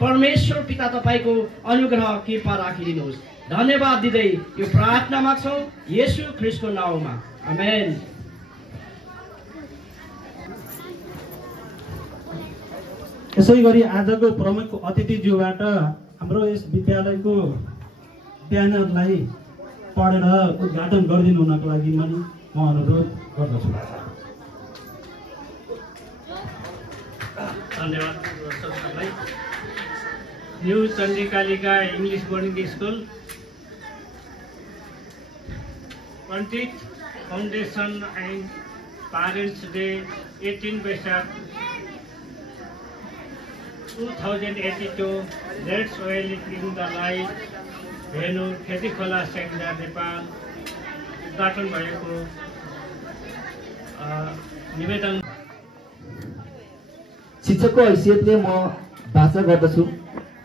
परमेश्वर पिता तपाईको अनुग्रह कृपा राखिदिनुहोस्। धन्यवाद दिँदै यो प्रार्थना माग्छौं येशू ख्रीष्टको नाममा, आमेन। यसै गरी आजको प्रमुख अतिथिज्यूबाट हाम्रो यस विद्यालयको ब्यानरलाई पढेर उद्घाटन गरिदिनु हुनको लागि म अनुरोध गर्दछु। धन्यवाद सरलाई। New Chandikalika English boarding school 20th foundation and parents day 18 वैशाख 2082 let's well in the life venue Khetikhola Senja Nepal उद्घाटन भएको निवेदन। शिक्षकको हैसियतले म भाषा गर्दछु।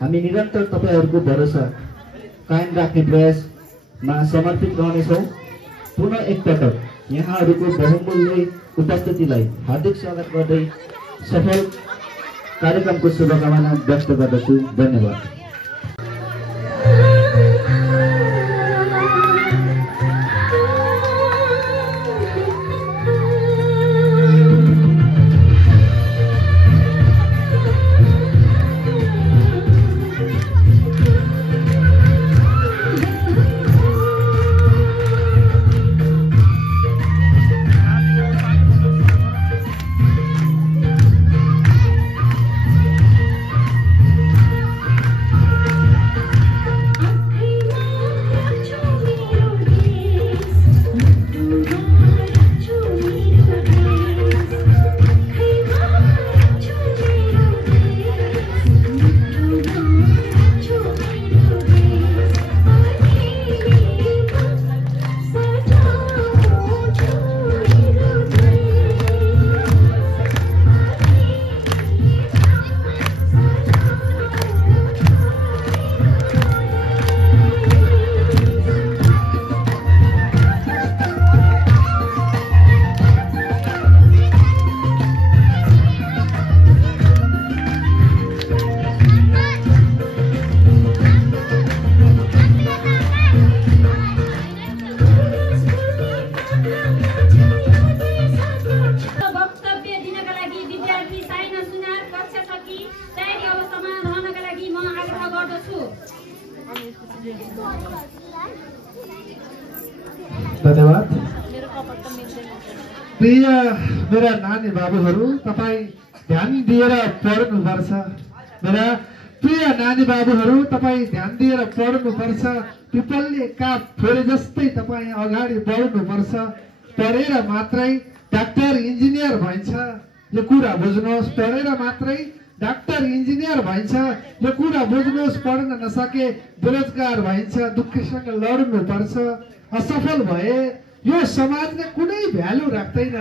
हामी निरन्तर तपाईहरूको भरोसा कायम राख्ने प्रयासमा समर्पित रहनेछौँ। पुनः एकपटक यहाँहरूको बहुमूल्य उपस्थितिलाई हार्दिक स्वागत गर्दै सफल कार्यक्रमको शुभकामना व्यक्त गर्दछु। धन्यवाद। धन्यवाद। प्रिय मेरा नानी बाबुहरू, तपाईं ध्यान दिएर पढ्नुपर्छ। मेरा प्रिय नानी बाबुहरू, तपाईं ध्यान दिएर पढ्नुपर्छ। पिपलले काप फेरे जस्तै तपाईं अगाडि बढ्नुपर्छ। पढेर मात्रै डाक्टर इन्जिनियर भइन्छ, यो कुरा बुझ्नुहोस्। पढेर मात्रै डाक्टर इन्जिनियर भइन्छ, यो कुरा बुझ्नुहोस्। पढ्न नसके बेरोजगार भइन्छ, दुःखसँग लड्नुपर्छ। असफल भए यो समाजले कुनै भ्यालु राख्दैन।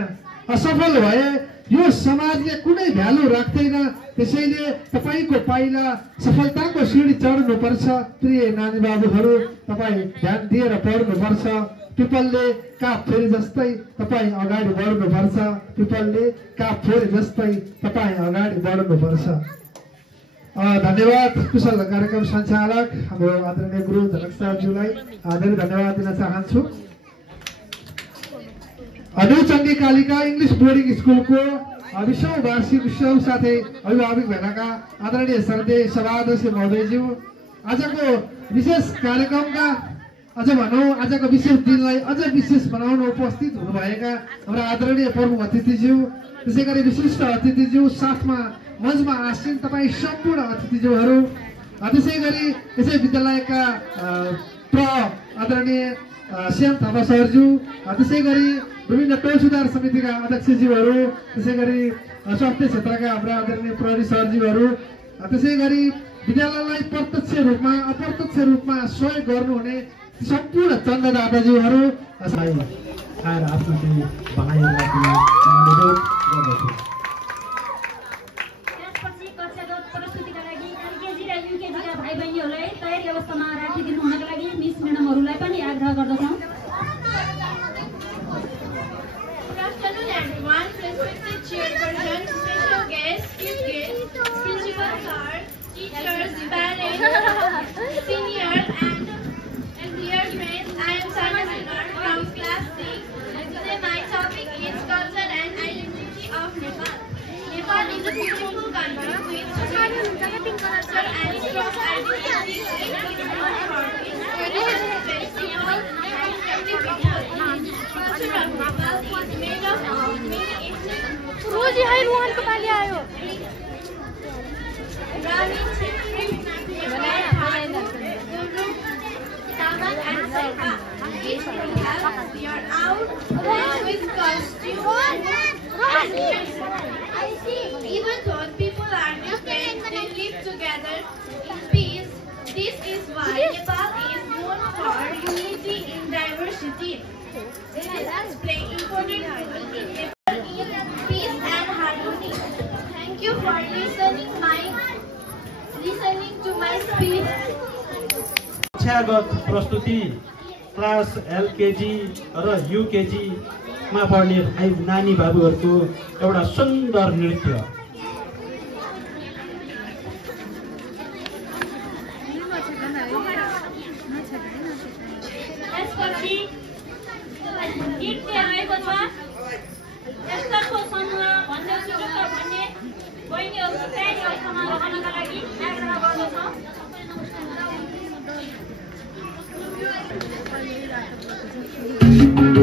असफल भए यो समाजले कुनै भ्यालु राख्दैन। त्यसैले तपाईको पाइला सफलताको सिडी चढ्नुपर्छ। प्रिय नानी बाबुहरू, तपाईँ ध्यान दिएर पढ्नुपर्छ। पिपलले काप फेरि जस्तै तपाईँ अगाडि बढ्नुपर्छ। पिपलले काप फेरि जस्तै तपाईँ अगाडि बढ्नुपर्छ। धन्यवाद। कुशल कार्यक्रम सञ्चालक हाम्रो आदरणीय गुरु जनक साहबज्यूलाई धेरै धन्यवाद दिन चाहन्छु। न्यू चण्डिकालिका इंग्लिश बोर्डिङ स्कुलको 20औं वार्षिक उत्सव साथै अभिभावक भेलाका आदरणीय श्रद्धेय सभाध्यक्ष महोदयज्यू, आजको विशेष कार्यक्रमका अझ भनौँ आजको विशेष दिनलाई अझ विशेष बनाउन उपस्थित हुनुभएका हाम्रा आदरणीय प्रमुख अतिथिज्यू, त्यसै गरी विशिष्ट अतिथिज्यू, साथमा मञ्चमा आसीन तपाईँ सम्पूर्ण अतिथिज्यूहरू, त्यसै गरी यसै विद्यालयका आदरणीय श्याम थापा सरज्यू, त्यसै गरी विभिन्न टोल सुधार समितिका अध्यक्षज्यूहरू, त्यसै गरी स्वास्थ्य क्षेत्रका हाम्रा आदरणीय प्रहरी सरज्यूहरू, त्यसै गरी विद्यालयलाई प्रत्यक्ष रूपमा अप्रत्यक्ष रूपमा सहयोग गर्नुहुने सम्पूर्ण चन्दादाताज्यूहरू आएर आफ्नो चाहिँ भनाइहरूलाई अनुरोध गर्दछु। त्यसपछि कक्षागत प्रस्तुतिका लागि एलकेजी र युकेजीका भाइ बहिनीहरूलाई तयारी अवस्थामा राखिदिनु हुनका लागि मिस म्याडमहरूलाई पनि आग्रह गर्दछौँ। Good afternoon everyone, respected chairperson, special guests, chief guests, principal sir, teachers, parents, seniors and dear friends. I am Sana Sinar from class 6. Today my topic is culture and identity of Nepal. Nepal is a beautiful country with strong culture and strong identity in its own heart. Its traditional festivals and activities. Culture of Nepal is made up of many ethnic रोजी है रोहन को पाली आयो Brahmin, Kshatriya, Nepali, Guru, Tamil and Sangha. Each group has their own with costume and even though people are different, they live together in peace. This is why Nepal is known for unity in diversity. Religions play important role in Nepal in peace and harmony. Thank you for listening to my speech. कक्षागत प्रस्तुति class LKG र युकेजीमा पढ्ने भाइ नानी बाबुहरूको एउटा सुन्दर नृत्य। त्यसपछि नृत्य आएको छ। यस्तोको समूह भन्ने सुरुक भन्ने बहिनीहरू तयारी अवस्थामा रहनका लागि आग्रह गर्दछौँ। Thank you.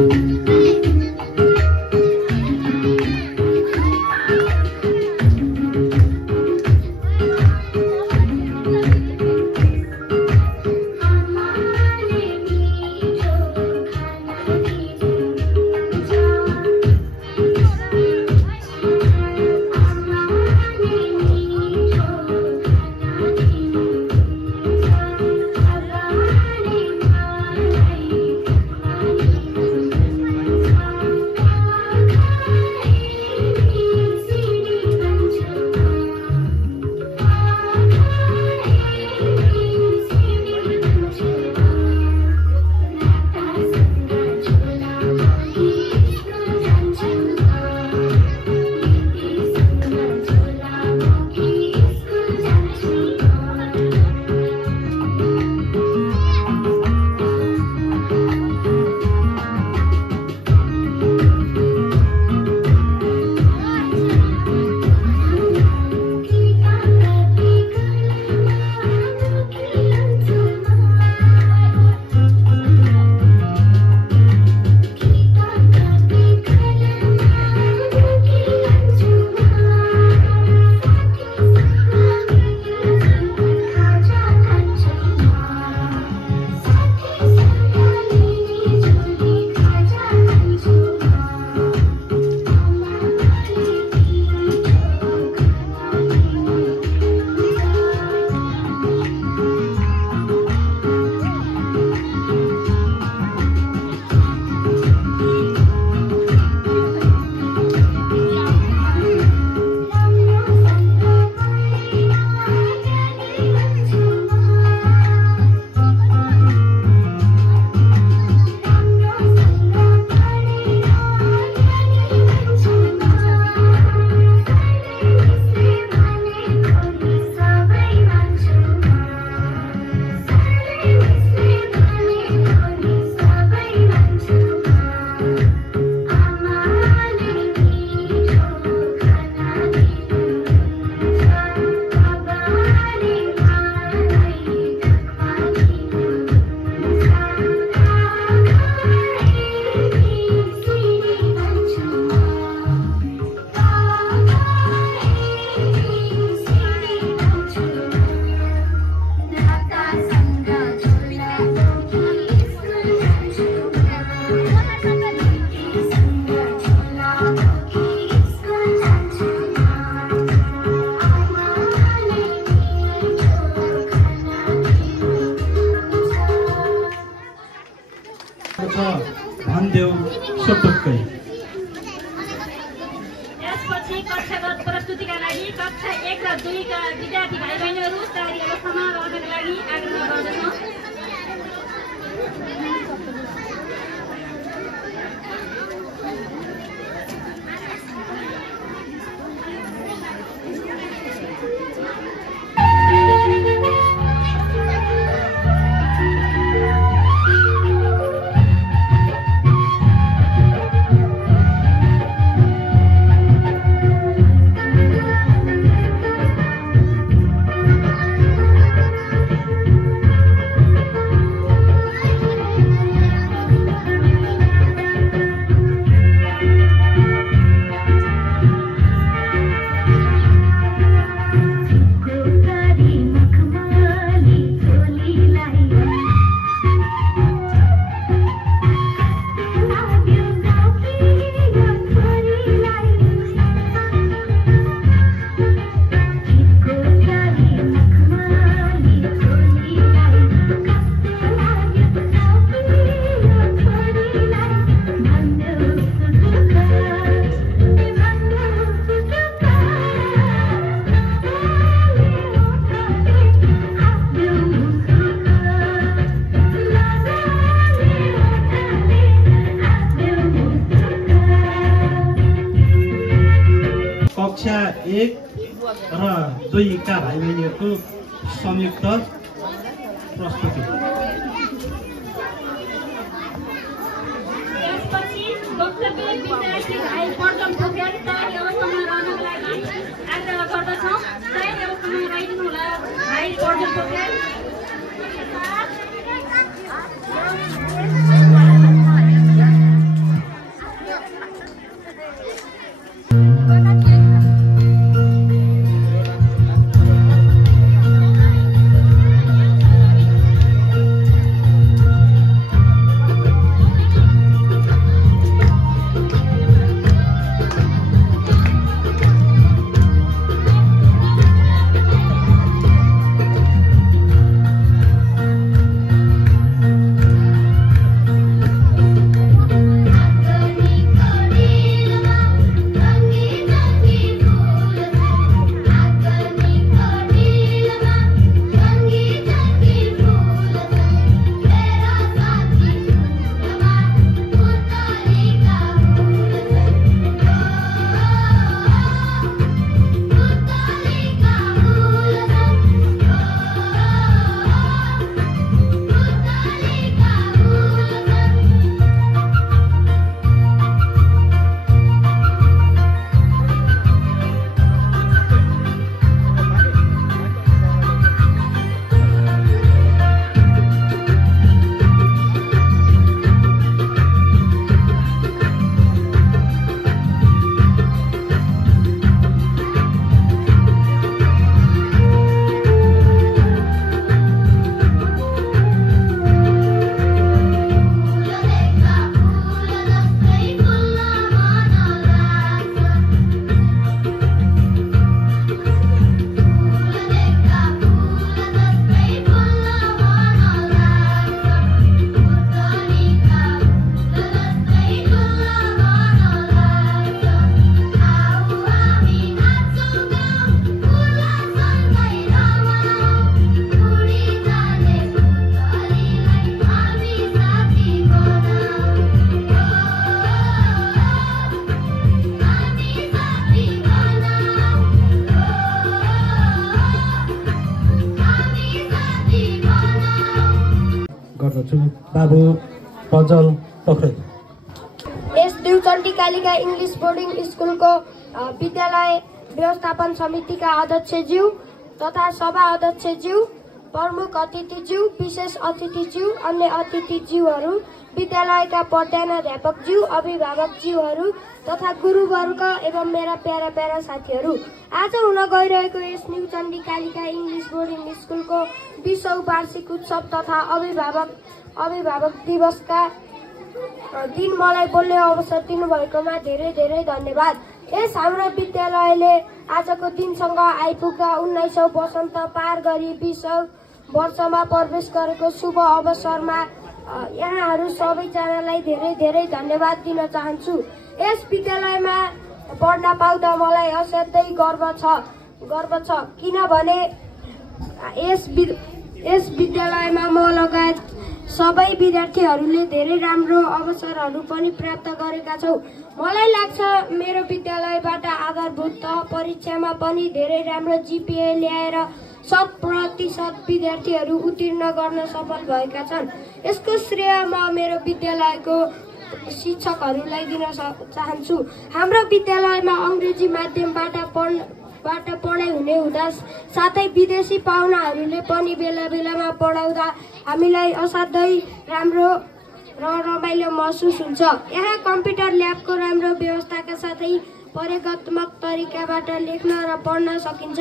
भनिदेऊ सोटुक्कै। यसपछि कक्षागत प्रस्तुतिका लागि कक्षा 1 र 2 का विद्यार्थी भाइ बहिनीहरू तयारी अवस्थामा रहनको लागि आग्रह गर्दछौँ। कक्षा 1 र 2 का भाइ बहिनीहरूको संयुक्त प्रस्तुति। त्यसपछि वक्तव्य विद्यार्थी भाइ पर्जम पोखरेल तयारी अवस्थामा रहनको लागि आग्रह गर्दछौँ। तयारी अवस्थामा रहिदिनु होला भाइ पर्जम पोखरेल। गर्दछु बाबु प्रज्वल पोखरेल। यस देउचण्डी कालिका इङ्ग्लिस बोर्डिङ स्कुलको विद्यालय व्यवस्थापन समितिका अध्यक्षज्यू तथा सभा अध्यक्षज्यू, प्रमुख अतिथिज्यू, विशेष अतिथिज्यू, अन्य अतिथिज्यूहरू, विद्यालयका प्रधानाध्यापकज्यू, अभिभावकज्यूहरू तथा गुरुवर्ग एवं मेरा प्यारा प्यारा साथीहरू, आज हुन गइरहेको यस new Chandi Kalika English boarding स्कुलको 20औं वार्षिक उत्सव तथा अभिभावक दिवसका दिन मलाई बोल्ने अवसर दिनुभएकोमा धेरै धेरै धन्यवाद। यस हाम्रो विद्यालयले आजको दिनसँग आइपुग्दा 19औं वसन्त पार गरी 20औं वर्षमा प्रवेश गरेको शुभ अवसरमा यहाँहरू सबैजनालाई धेरै धेरै धन्यवाद दिन चाहन्छु। यस विद्यालयमा पढ्न पाउँदा मलाई असाध्यै गर्व छ किनभने यस विद्यालयमा म लगायत सबै विद्यार्थीहरूले धेरै राम्रो अवसरहरू पनि प्राप्त गरेका छौँ। मलाई लाग्छ मेरो विद्यालयबाट आधारभूत परीक्षामा पनि धेरै राम्रो GPA ल्याएर 100% विद्यार्थीहरू उत्तीर्ण गर्न सफल भएका छन्। यसको श्रेय म मेरो विद्यालयको शिक्षकहरूलाई दिन चाहन्छु। हाम्रो विद्यालयमा अङ्ग्रेजी माध्यमबाट पढाइ हुने हुँदा साथै विदेशी पाहुनाहरूले पनि बेला बेलामा पढाउँदा हामीलाई असाध्यै राम्रो र रमाइलो महसुस हुन्छ। यहाँ कम्प्युटर ल्याबको राम्रो व्यवस्थाका साथै प्रयोगात्मक तरिकाबाट लेख्न र पढ्न सकिन्छ।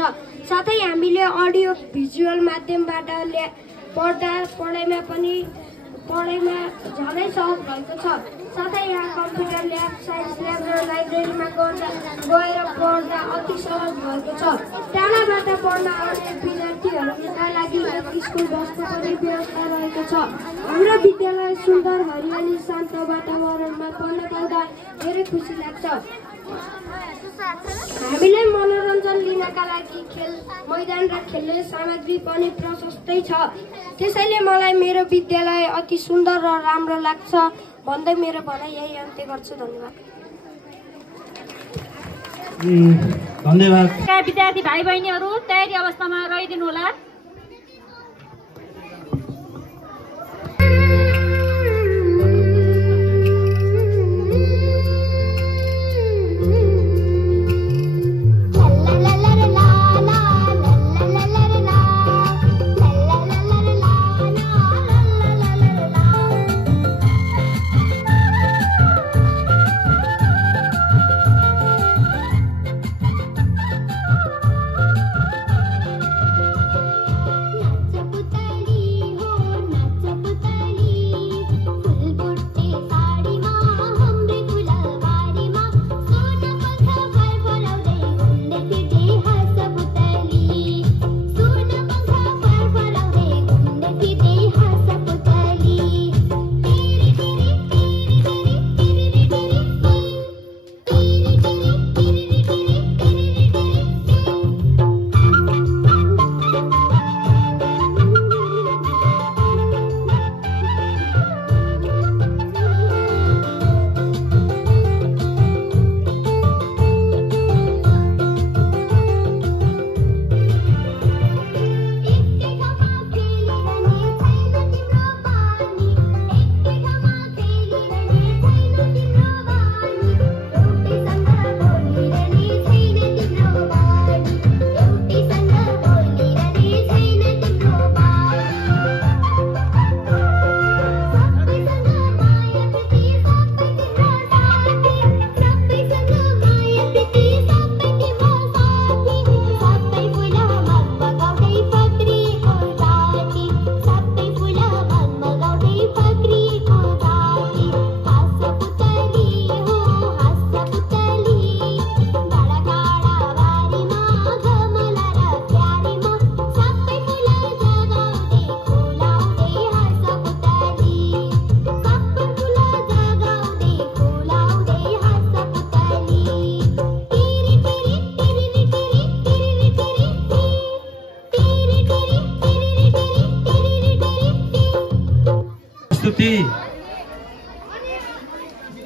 साथै हामीले अडियो भिजुअल माध्यमबाट पढाइमा झनै सहज भएको छ। साथै यहाँ कम्प्युटर ल्याब, साइन्स ल्याब र लाइब्रेरीमा गएर पढ्दा अति सहज भएको छ। टाढाबाट पढ्न आउने विद्यार्थीहरूका लागि एक स्कुल बसको पनि व्यवस्था रहेको छ। हाम्रो विद्यालय सुन्दर हरियाली शान्त वातावरणमा पढ्न पाउँदा धेरै खुसी लाग्छ। हामीलाई मनोरञ्जन लिनका लागि खेल मैदान र खेल्ने सामग्री पनि प्रशस्तै छ। त्यसैले मलाई मेरो विद्यालय अति सुन्दर र राम्रो लाग्छ भन्दै मेरो भनाइ यही अन्त्य गर्छु। धन्यवाद। विद्यार्थी भाइ बहिनीहरू तयारी अवस्थामा रहिदिनु होला।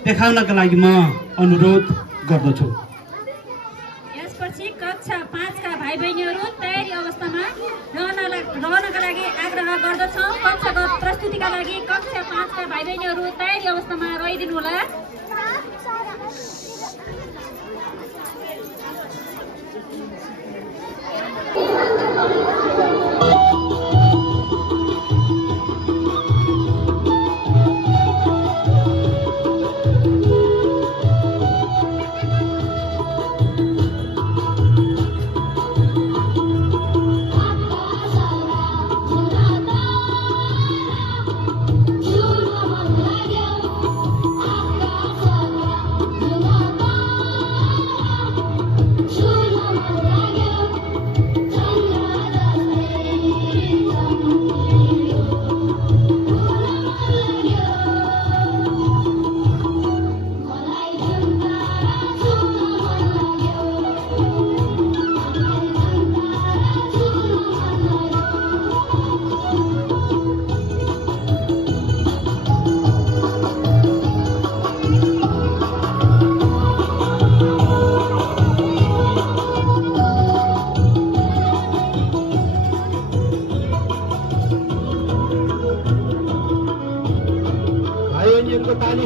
देखाउनका लागि म अनुरोध गर्दछु। यसपछि कक्षा 5 का भाइ बहिनीहरू तयारी अवस्थामा रहनका लागि आग्रह गर्दछौँ। कक्षागत प्रस्तुतिका लागि कक्षा 5 का भाइ बहिनीहरू तयारी अवस्थामा रहिदिनु होला। Chula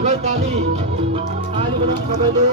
जोरदार ताली बजाउँ सबैले।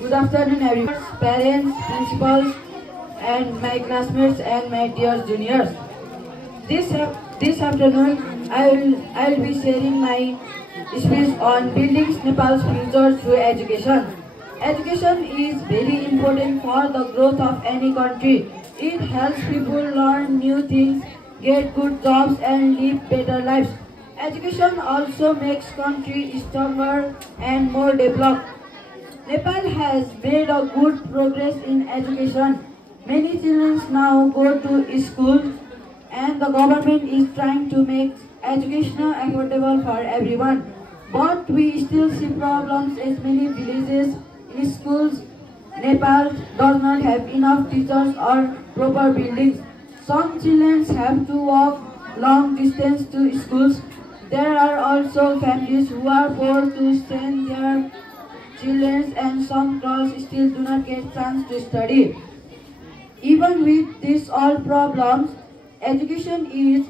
Good afternoon, everyone, parents, principals, and my classmates and my dear juniors. This afternoon, I will be sharing my speech on building Nepal's future through education. Education is very important for the growth of any country. It helps people learn new things, get good jobs, and live better lives. Education also makes country stronger and more developed. Nepal has made a good progress in education. Many children now go to school, and the government is trying to make education affordable for everyone. But we still see problems in many villages. In schools, Nepal does not have enough teachers or proper buildings. Some children have to walk long distance to schools. There are also families who are forced to send their children, and some girls still do not get chance to study. Even with these all problems, education is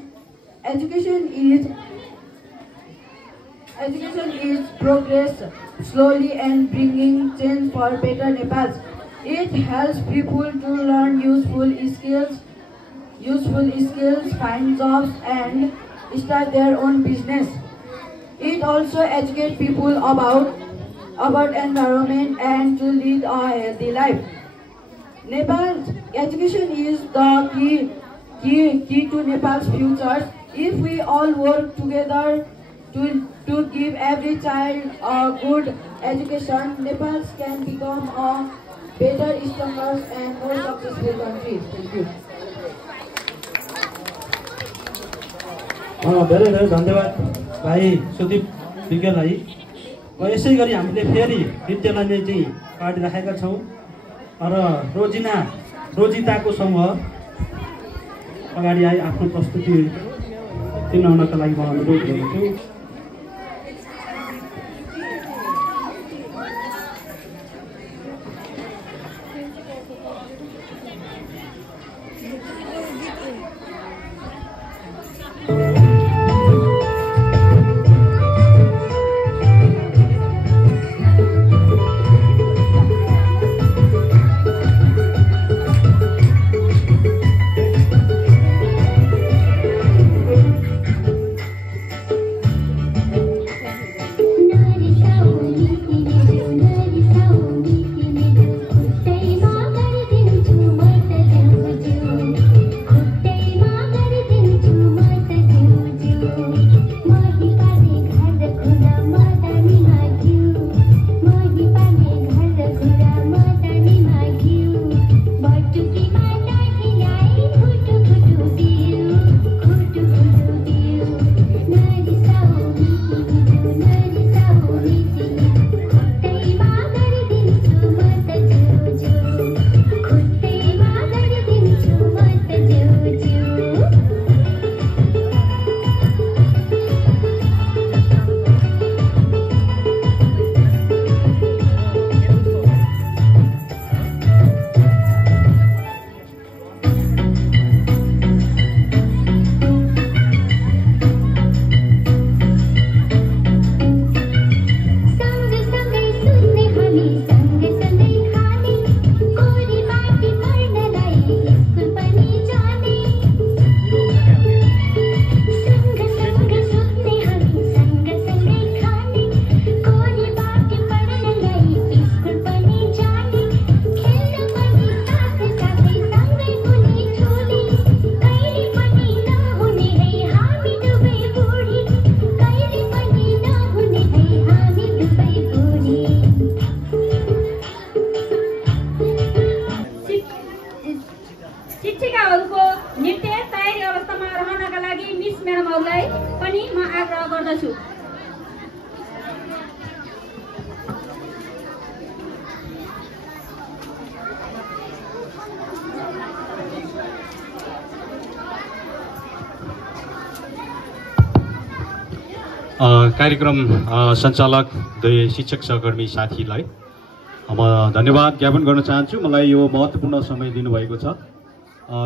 progress slowly and bringing change for better Nepal. It helps people to learn useful skills, find jobs, and start their own business. It also educates people about environment and to lead a healthy life. Nepal's education is the key to Nepal's future. If we all work together to give every child a good education, Nepal can become a better, stronger, and more successful country. Thank you. धेरै धेरै धन्यवाद भाइ सुदीप विज्ञलाई। र यसै गरी हामीले फेरि विद्यालयले चाहिँ काटिराखेका छौँ र रोजिताको समूह अगाडि आइ आफ्नो प्रस्तुति दिनाउनका लागि म अनुरोध गर्छु। पनि म आग्रह गर्दछु। कार्यक्रम सञ्चालक दुई शिक्षक सहकर्मी साथीलाई म धन्यवाद ज्ञापन गर्न चाहन्छु। मलाई यो महत्त्वपूर्ण समय दिनुभएको छ।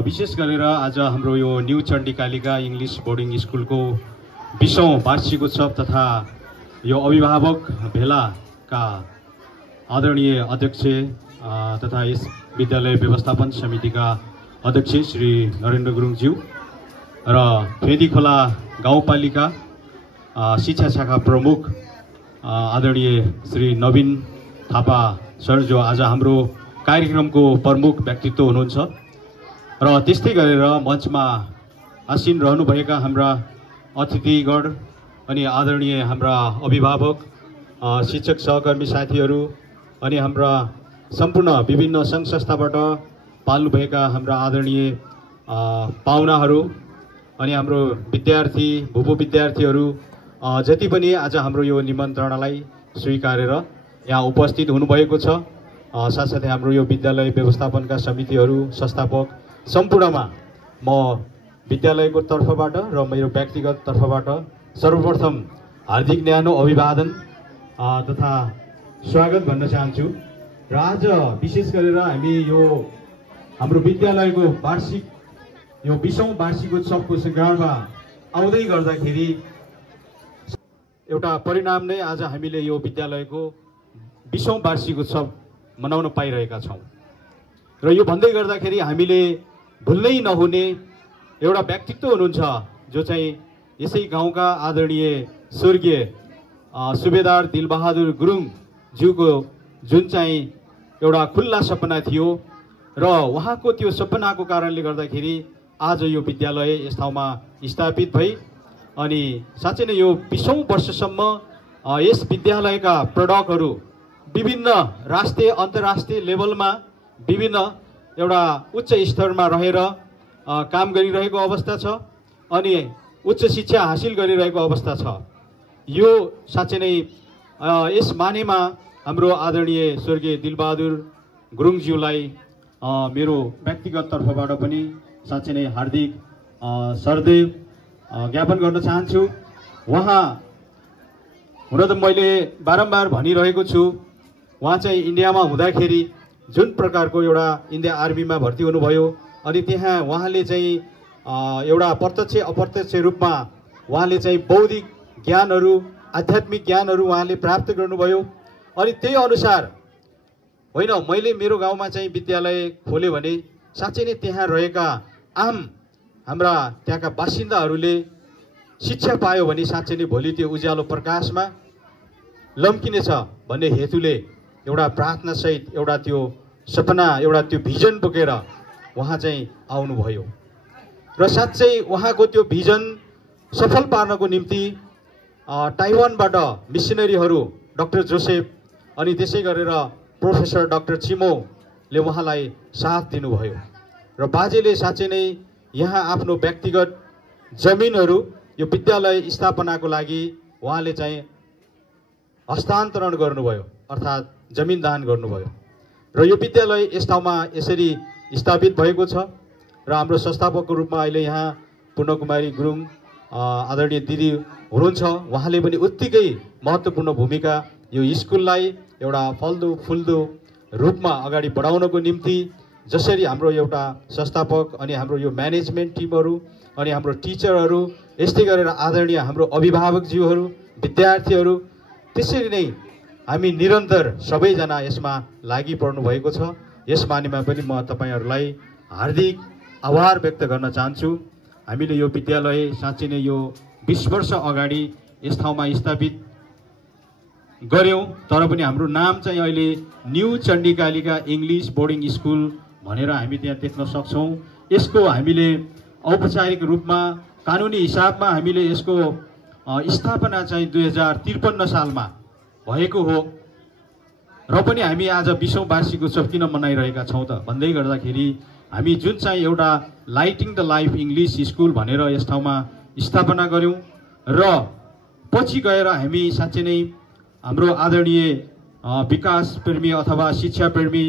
विशेष गरेर आज हाम्रो यो new Chandi Kalika English boarding स्कुलको 20औं वार्षिकोत्सव तथा यो अभिभावक भेलाका आदरणीय अध्यक्ष तथा यस विद्यालय व्यवस्थापन समितिका अध्यक्ष श्री नरेन्द्र गुरुङज्यू र फेदीखोला गाउँपालिका शिक्षा शाखा प्रमुख आदरणीय श्री नवीन थापा सर जो आज हाम्रो कार्यक्रमको प्रमुख व्यक्तित्व हुनुहुन्छ र त्यस्तै गरेर मञ्चमा आसीन रहनुभएका हाम्रा अतिथिगण अनि आदरणीय हाम्रा अभिभावक शिक्षक सहकर्मी साथीहरू अनि हाम्रा सम्पूर्ण विभिन्न सङ्घ संस्थाबाट पाल्नुभएका हाम्रा आदरणीय पाहुनाहरू अनि हाम्रो विद्यार्थी भूपू विद्यार्थीहरू जति पनि आज हाम्रो यो निमन्त्रणालाई स्वीकारेर यहाँ उपस्थित हुनुभएको छ। साथसाथै हाम्रो यो विद्यालय व्यवस्थापनका समितिहरू संस्थापक सम्पूर्णमा म विद्यालयको तर्फबाट र मेरो व्यक्तिगत तर्फबाट सर्वप्रथम हार्दिक न्यानो अभिवादन तथा स्वागत भन्न चाहन्छु। र आज विशेष गरेर हामी यो हाम्रो विद्यालयको वार्षिक यो 20औं वार्षिकोत्सवको सङ्ग्रहणमा आउँदै गर्दाखेरि एउटा परिणाम नै आज हामीले यो विद्यालयको 20औं वार्षिकोत्सव मनाउन पाइरहेका छौँ। र यो भन्दै गर्दाखेरि हामीले भुल्नै नहुने एउटा व्यक्तित्व हुनुहुन्छ जो चाहिँ यसै गाउँका आदरणीय स्वर्गीय सुबेदार दिलबहादुर गुरुङज्यूको जुन चाहिँ एउटा खुल्ला सपना थियो र उहाँको त्यो सपनाको कारणले गर्दाखेरि आज यो विद्यालय यस ठाउँमा स्थापित भई अनि साँच्चै नै यो 20औं वर्षसम्म यस विद्यालयका प्रडक्टहरू विभिन्न राष्ट्रिय अन्तर्राष्ट्रिय लेभलमा विभिन्न एउटा उच्च स्तरमा रहेर काम गरिरहेको अवस्था छ अनि उच्च शिक्षा हासिल गरिरहेको अवस्था छ। यो साँच्चै नै यस मानेमा हाम्रो आदरणीय स्वर्गीय दिलबहादुर गुरुङज्यूलाई मेरो व्यक्तिगत तर्फबाट पनि साँच्चै नै हार्दिक सरदेव ज्ञापन गर्न चाहन्छु। उहाँ हुन त मैले बारम्बार भनिरहेको छु, उहाँ चाहिँ इन्डियामा हुँदाखेरि जुन प्रकारको एउटा इन्डिया आर्मीमा भर्ती हुनुभयो अनि त्यहाँ उहाँले चाहिँ एउटा प्रत्यक्ष अप्रत्यक्ष रूपमा उहाँले चाहिँ बौद्धिक ज्ञानहरू आध्यात्मिक ज्ञानहरू उहाँले प्राप्त गर्नुभयो अनि त्यही अनुसार होइन मैले मेरो गाउँमा चाहिँ विद्यालय खोल्यो भने साँच्चै नै त्यहाँ रहेका आम हाम्रा त्यहाँका बासिन्दाहरूले शिक्षा पायो भने साँच्चै नै भोलि त्यो उज्यालो प्रकाशमा लम्किनेछ भन्ने हेतुले एउटा प्रार्थनासहित एउटा त्यो सपना एउटा त्यो भिजन बोकेर उहाँ चाहिँ आउनुभयो र साँच्चै उहाँको त्यो भिजन सफल पार्नको निम्ति ताइवानबाट मिसनरीहरू डाक्टर जोसेफ अनि त्यसै गरेर प्रोफेसर डाक्टर चिमोले उहाँलाई साथ दिनुभयो र बाजेले साँच्चै नै यहाँ आफ्नो व्यक्तिगत जमिनहरू यो विद्यालय स्थापनाको लागि उहाँले चाहिँ हस्तान्तरण गर्नुभयो अर्थात् जमिन दान गर्नुभयो र यो विद्यालय यस ठाउँमा यसरी स्थापित भएको छ र हाम्रो संस्थापकको रूपमा अहिले यहाँ पूर्णकुमारी गुरुङ आदरणीय दिदी हुनुहुन्छ। उहाँले पनि उत्तिकै महत्त्वपूर्ण भूमिका यो स्कुललाई एउटा फल्दो फुल्दो रूपमा अगाडि बढाउनको निम्ति जसरी हाम्रो एउटा संस्थापक अनि हाम्रो यो म्यानेजमेन्ट टिमहरू अनि हाम्रो टिचरहरू यस्तै गरेर आदरणीय हाम्रो अभिभावकज्यूहरू विद्यार्थीहरू त्यसरी नै हामी निरन्तर सबैजना यसमा लागि पर्नु भएको छ। यस मानेमा पनि म तपाईहरूलाई हार्दिक आभार व्यक्त गर्न चाहन्छु। हामीले यो विद्यालय साँच्चै नै यो 20 वर्ष अगाडि यस ठाउँमा स्थापित गऱ्यौँ तर पनि हाम्रो नाम चाहिँ अहिले new Chandi Kalika English boarding school भनेर हामी त्यहाँ देख्न सक्छौँ। यसको हामीले औपचारिक रूपमा कानुनी हिसाबमा हामीले यसको स्थापना चाहिँ 2053 सालमा भएको हो र पनि हामी आज 20औं वार्षिकोत्सव किन मनाइरहेका छौँ त भन्दै गर्दाखेरि हामी जुन चाहिँ एउटा lighting the life English school भनेर यस ठाउँमा स्थापना गऱ्यौँ र पछि गएर हामी साँच्चै नै हाम्रो आदरणीय विकास प्रेमी अथवा शिक्षा प्रेमी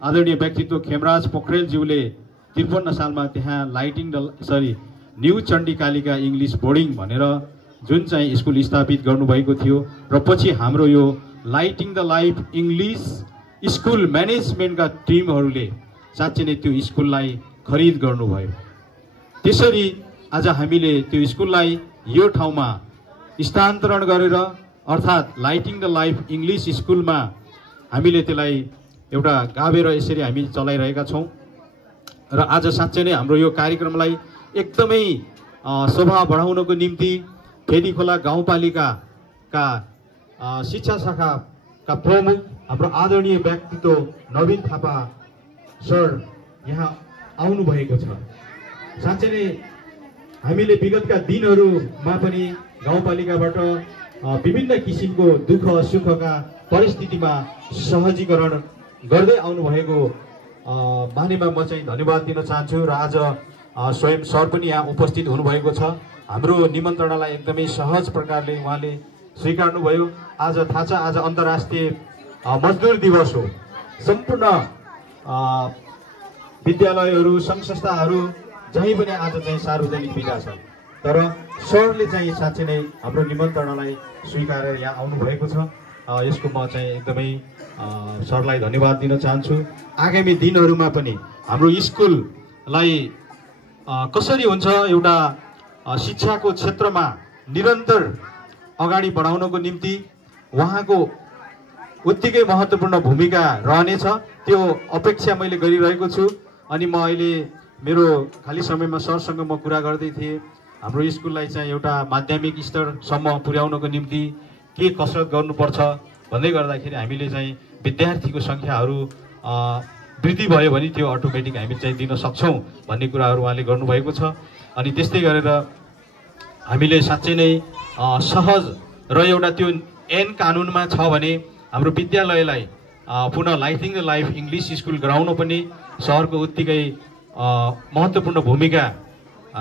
आदरणीय व्यक्तित्व खेमराज पोखरेलज्यूले 53 सालमा त्यहाँ न्यू चण्डीकालिका इङ्ग्लिस बोर्डिङ भनेर जुन चाहिँ स्कुल स्थापित गर्नुभएको थियो र पछि हाम्रो यो lighting the life English school म्यानेजमेन्टका टिमहरूले साँच्चै नै त्यो स्कुललाई खरिद गर्नुभयो। त्यसरी आज हामीले त्यो स्कुललाई यो ठाउँमा स्थानान्तरण गरेर अर्थात् लाइटिङ द लाइफ इङ्ग्लिस स्कुलमा हामीले त्यसलाई एउटा गाभेर यसरी हामी चलाइरहेका छौँ र आज साँच्चै नै हाम्रो यो कार्यक्रमलाई एकदमै शोभा बढाउनको निम्ति फेदीखोला गाउँपालिकाका शिक्षा शाखाका प्रमुख हाम्रो आदरणीय व्यक्तित्व नवीन थापा सर यहाँ आउनुभएको छ। साँच्चै नै हामीले विगतका दिनहरूमा पनि गाउँपालिकाबाट विभिन्न किसिमको दुःख सुखका परिस्थितिमा सहजीकरण गर्दै आउनुभएको बारेमा म चाहिँ धन्यवाद दिन चाहन्छु र आज स्वयं सर पनि यहाँ उपस्थित हुनुभएको छ। हाम्रो निमन्त्रणालाई एकदमै सहज प्रकारले उहाँले स्वीकार्नुभयो। आज थाहा छ आज अन्तर्राष्ट्रिय मजदुर दिवस हो। सम्पूर्ण विद्यालयहरू सङ्घ संस्थाहरू जहीँ पनि आज चाहिँ सार्वजनिक बिदा छ, तर सरले चाहिँ साँच्चै नै हाम्रो निमन्त्रणालाई स्वीकारेर यहाँ आउनुभएको छ। यसको म चाहिँ एकदमै सरलाई धन्यवाद दिन चाहन्छु। आगामी दिनहरूमा पनि हाम्रो स्कुललाई कसरी हुन्छ एउटा शिक्षाको क्षेत्रमा निरन्तर अगाडि बढाउनको निम्ति उहाँको उत्तिकै महत्त्वपूर्ण भूमिका रहनेछ, त्यो अपेक्षा मैले गरिरहेको छु। अनि म अहिले मेरो खाली समयमा सरसँग म कुरा गर्दै थिएँ, हाम्रो स्कुललाई चाहिँ एउटा माध्यमिक स्तरसम्म पुर्याउनको निम्ति के कसरत गर्नुपर्छ भन्दै गर्दाखेरि हामीले चाहिँ विद्यार्थीको सङ्ख्याहरू वृद्धि भयो भने त्यो अटोमेटिक हामी चाहिँ दिन सक्छौँ भन्ने कुराहरू उहाँले गर्नुभएको छ। अनि त्यस्तै गरेर हामीले साँच्चै नै सहज र एउटा त्यो ऐन कानुनमा छ भने हाम्रो विद्यालयलाई पुनः lighting the life English school गराउन पनि सहरको उत्तिकै महत्त्वपूर्ण भूमिका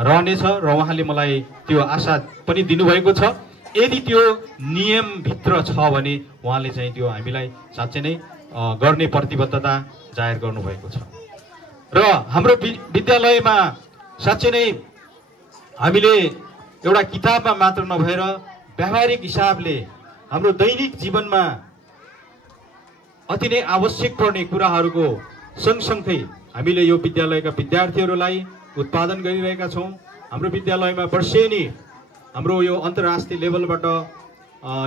रहनेछ र उहाँले मलाई त्यो आशा पनि दिनुभएको छ। यदि त्यो नियमभित्र छ भने उहाँले चाहिँ त्यो हामीलाई साँच्चै नै गर्ने प्रतिबद्धता जाहेर गर्नुभएको छ। र हाम्रो विद्यालयमा साँच्चै नै हामीले एउटा किताबमा मात्र नभएर व्यावहारिक हिसाबले हाम्रो दैनिक जीवनमा अति नै आवश्यक पर्ने कुराहरूको सँगसँगै हामीले यो विद्यालयका विद्यार्थीहरूलाई उत्पादन गरिरहेका छौँ। हाम्रो विद्यालयमा वर्षेनी हाम्रो यो अन्तर्राष्ट्रिय लेभलबाट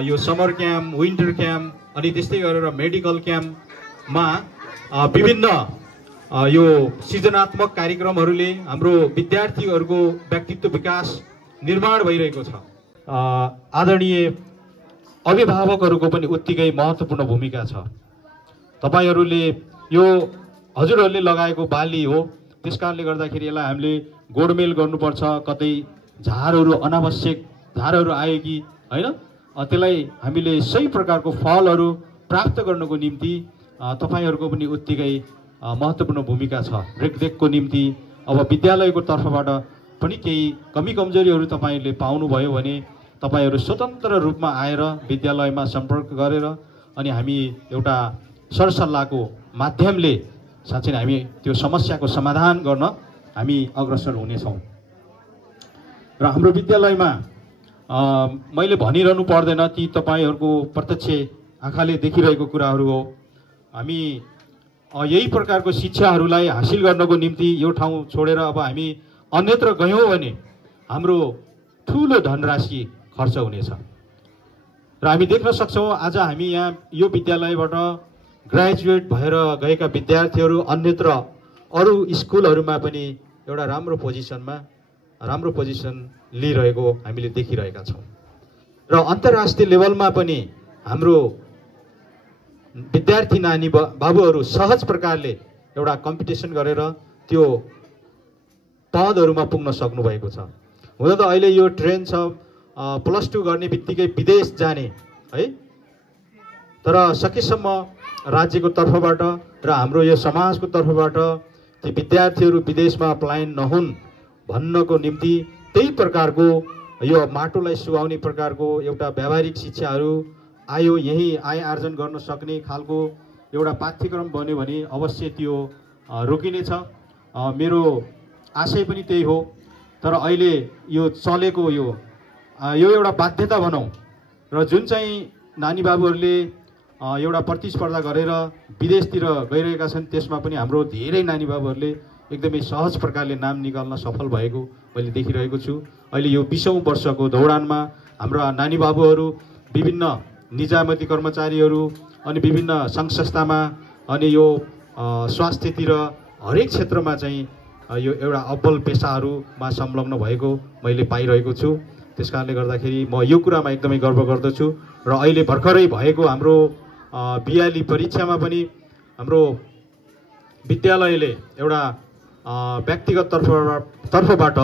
यो समर क्याम्प, विन्टर क्याम्प अनि त्यस्तै गरेर मेडिकल क्याम्पमा विभिन्न यो सृजनात्मक कार्यक्रमहरूले हाम्रो विद्यार्थीहरूको व्यक्तित्व विकास निर्माण भइरहेको छ। आदरणीय अभिभावकहरूको पनि उत्तिकै महत्त्वपूर्ण भूमिका छ। तपाईहरूले यो हजुरहरूले लगाएको बाली हो, त्यस कारणले गर्दाखेरि यसलाई हामीले गोडमेल गर्नुपर्छ। कतै झारहरू अनावश्यक झारहरू आयो कि होइन, त्यसलाई हामीले सही प्रकारको फलहरू प्राप्त गर्नको निम्ति तपाईहरूको पनि उत्तिकै महत्त्वपूर्ण भूमिका छ। रेखदेखको निम्ति अब विद्यालयको तर्फबाट पनि केही कमी कमजोरीहरू तपाईँहरूले पाउनुभयो भने तपाईँहरू स्वतन्त्र रूपमा आएर विद्यालयमा सम्पर्क गरेर अनि हामी एउटा सरसल्लाहको माध्यमले साँच्चै हामी त्यो समस्याको समाधान गर्न हामी अग्रसर हुनेछौँ। र हाम्रो विद्यालयमा मैले भनिरहनु पर्दैन, ती तपाईँहरूको प्रत्यक्ष आँखाले देखिरहेको कुराहरू हो। हामी यही प्रकारको शिक्षाहरूलाई हासिल गर्नको निम्ति यो ठाउँ छोडेर अब हामी अन्यत्र गयौँ भने हाम्रो ठुलो धनराशि खर्च हुनेछ। र हामी देख्न सक्छौँ आज हामी यहाँ यो विद्यालयबाट ग्रेजुएट भएर गएका विद्यार्थीहरू अन्यत्र अरू स्कुलहरूमा पनि एउटा राम्रो पोजिसन लिइरहेको हामीले देखिरहेका छौँ। र अन्तर्राष्ट्रिय लेभलमा पनि हाम्रो विद्यार्थी नानी बाबुहरू सहज प्रकारले एउटा कम्पिटिसन गरेर त्यो पदहरूमा पुग्न सक्नु भएको छ। हुन त अहिले यो ट्रेन्ड छ +2 गर्ने बित्तिकै विदेश जाने है, तर सकेसम्म राज्यको तर्फबाट र हाम्रो यो समाजको तर्फबाट ती विद्यार्थीहरू विदेशमा पलायन नहुन् भन्नको निम्ति त्यही प्रकारको यो माटोलाई सुहाउने प्रकारको एउटा व्यावहारिक शिक्षाहरू आयो, यही आय आर्जन गर्न सक्ने खालको एउटा पाठ्यक्रम बन्यो भने अवश्य त्यो रोकिनेछ। मेरो आशय पनि त्यही हो। तर अहिले यो चलेको यो एउटा बाध्यता बनाऊ र जुन चाहिँ नानी बाबुहरूले एउटा प्रतिस्पर्धा गरेर विदेशतिर गइरहेका छन् त्यसमा पनि हाम्रो धेरै नानी बाबुहरूले एकदमै सहज प्रकारले नाम निकाल्न सफल भएको मैले देखिरहेको छु। अहिले यो 20औं वर्षको दौडानमा हाम्रा नानी बाबुहरू विभिन्न निजामती कर्मचारीहरू अनि विभिन्न सङ्घ संस्थामा अनि यो स्वास्थ्यतिर हरेक क्षेत्रमा चाहिँ यो एउटा अब्बल पेसाहरूमा संलग्न भएको मैले पाइरहेको छु। त्यसकारणले गर्दाखेरि म यो कुरामा एकदमै गर्व गर्दछु। र अहिले भर्खरै भएको हाम्रो बिहाली परीक्षामा पनि हाम्रो विद्यालयले एउटा व्यक्तिगत तर्फबाट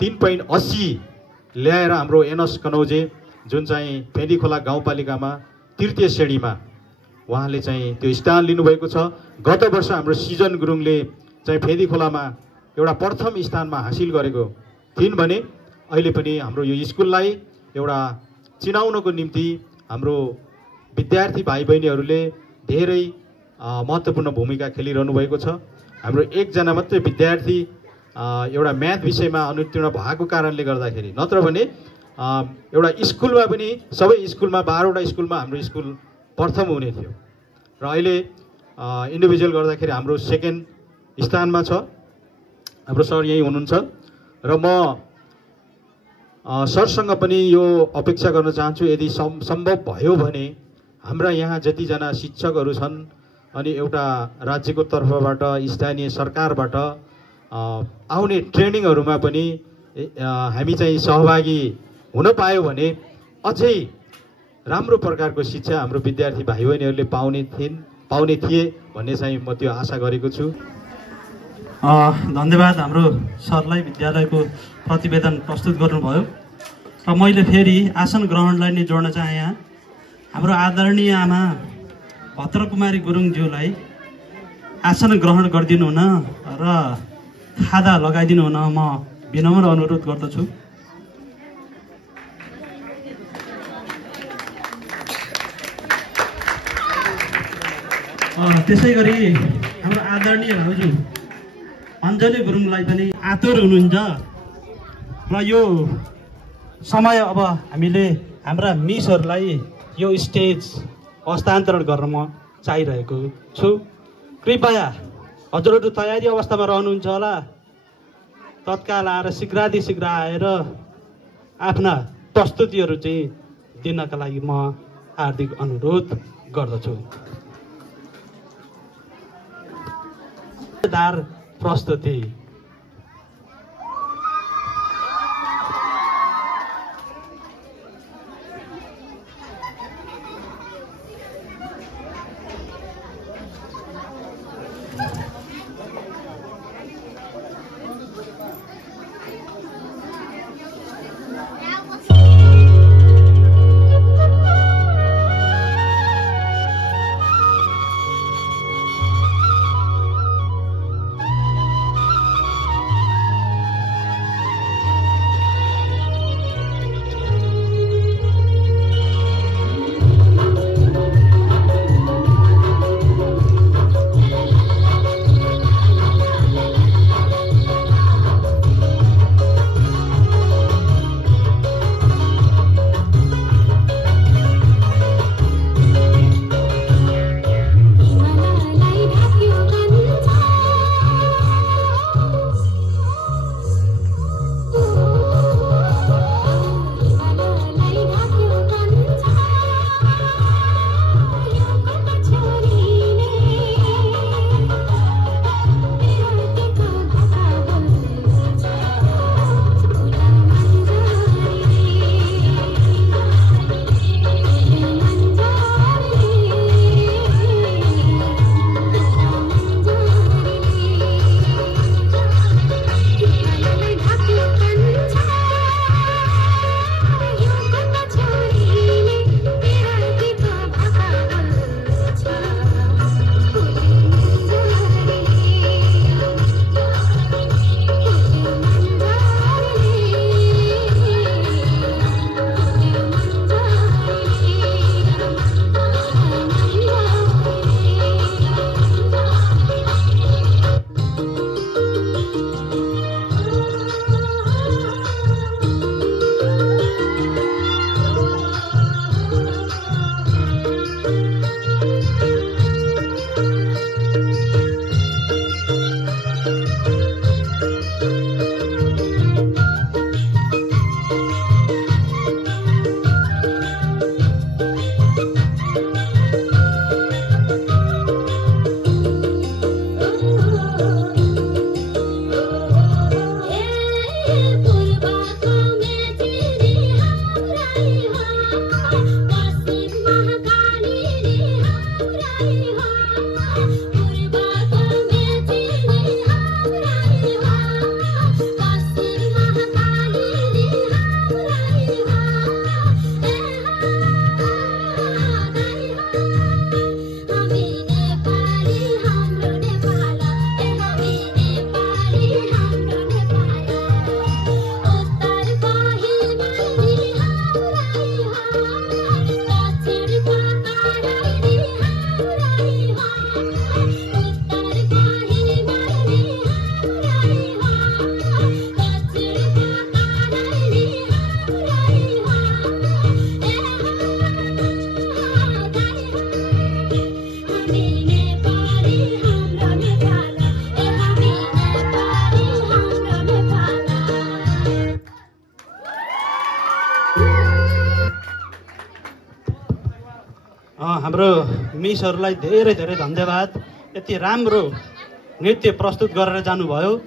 3.80 ल्याएर हाम्रो एनस कनौजे जुन चाहिँ फेदीखोला गाउँपालिकामा तृतीय श्रेणीमा उहाँले चाहिँ त्यो स्थान लिनुभएको छ। गत वर्ष हाम्रो सिजन गुरुङले चाहिँ फेदीखोलामा एउटा प्रथम स्थानमा हासिल गरेको थिइन् भने अहिले पनि हाम्रो यो स्कुललाई एउटा चिनाउनको निम्ति हाम्रो विद्यार्थी भाइ बहिनीहरूले धेरै महत्त्वपूर्ण भूमिका खेलिरहनु भएको छ। हाम्रो एकजना मात्रै विद्यार्थी एउटा म्याथ विषयमा अनुत्तीर्ण भएको कारणले गर्दाखेरि, नत्र भने एउटा स्कुलमा पनि सबै स्कुलमा 12वटा स्कुलमा हाम्रो स्कुल प्रथम हुने थियो र अहिले इन्डिभिजुअल गर्दाखेरि हाम्रो सेकेन्ड स्थानमा छ। हाम्रो सर यही हुनुहुन्छ र म सरसँग पनि यो अपेक्षा गर्न चाहन्छु, यदि सम्भव भयो भने हाम्रा यहाँ जतिजना शिक्षकहरू छन् अनि एउटा राज्यको तर्फबाट स्थानीय सरकारबाट आउने ट्रेनिङहरूमा पनि हामी चाहिँ सहभागी हुन पायो भने अझै राम्रो प्रकारको शिक्षा हाम्रो विद्यार्थी भाइ बहिनीहरूले पाउने थिए भन्ने चाहिँ म त्यो आशा गरेको छु। धन्यवाद हाम्रो सरलाई विद्यालयको प्रतिवेदन प्रस्तुत गर्नुभयो र मैले फेरि आसन ग्रहणलाई नै जोड्न चाहे। यहाँ हाम्रो आदरणीय आमा भद्रकुमारी गुरुङज्यूलाई आसन ग्रहण गरिदिनु हुन र खादा लगाइदिनु हुन म विनम्र अनुरोध गर्दछु। त्यसै गरी हाम्रो आदरणीय भाउजू अञ्जली गुरुङलाई पनि आतुर हुनुहुन्छ र यो समय अब हामीले हाम्रा मिसहरूलाई यो स्टेज हस्तान्तरण गर्न म चाहिरहेको छु। कृपया हजुरहरू तयारी अवस्थामा रहनुहुन्छ होला, तत्काल आएर शीघ्र आएर आफ्ना प्रस्तुतिहरू चाहिँ दिनका लागि म हार्दिक अनुरोध गर्दछु। प्रस्तुति हाम्रो मिसहरूलाई धेरै धेरै धन्यवाद। यति राम्रो नृत्य प्रस्तुत गरेर जानुभयो।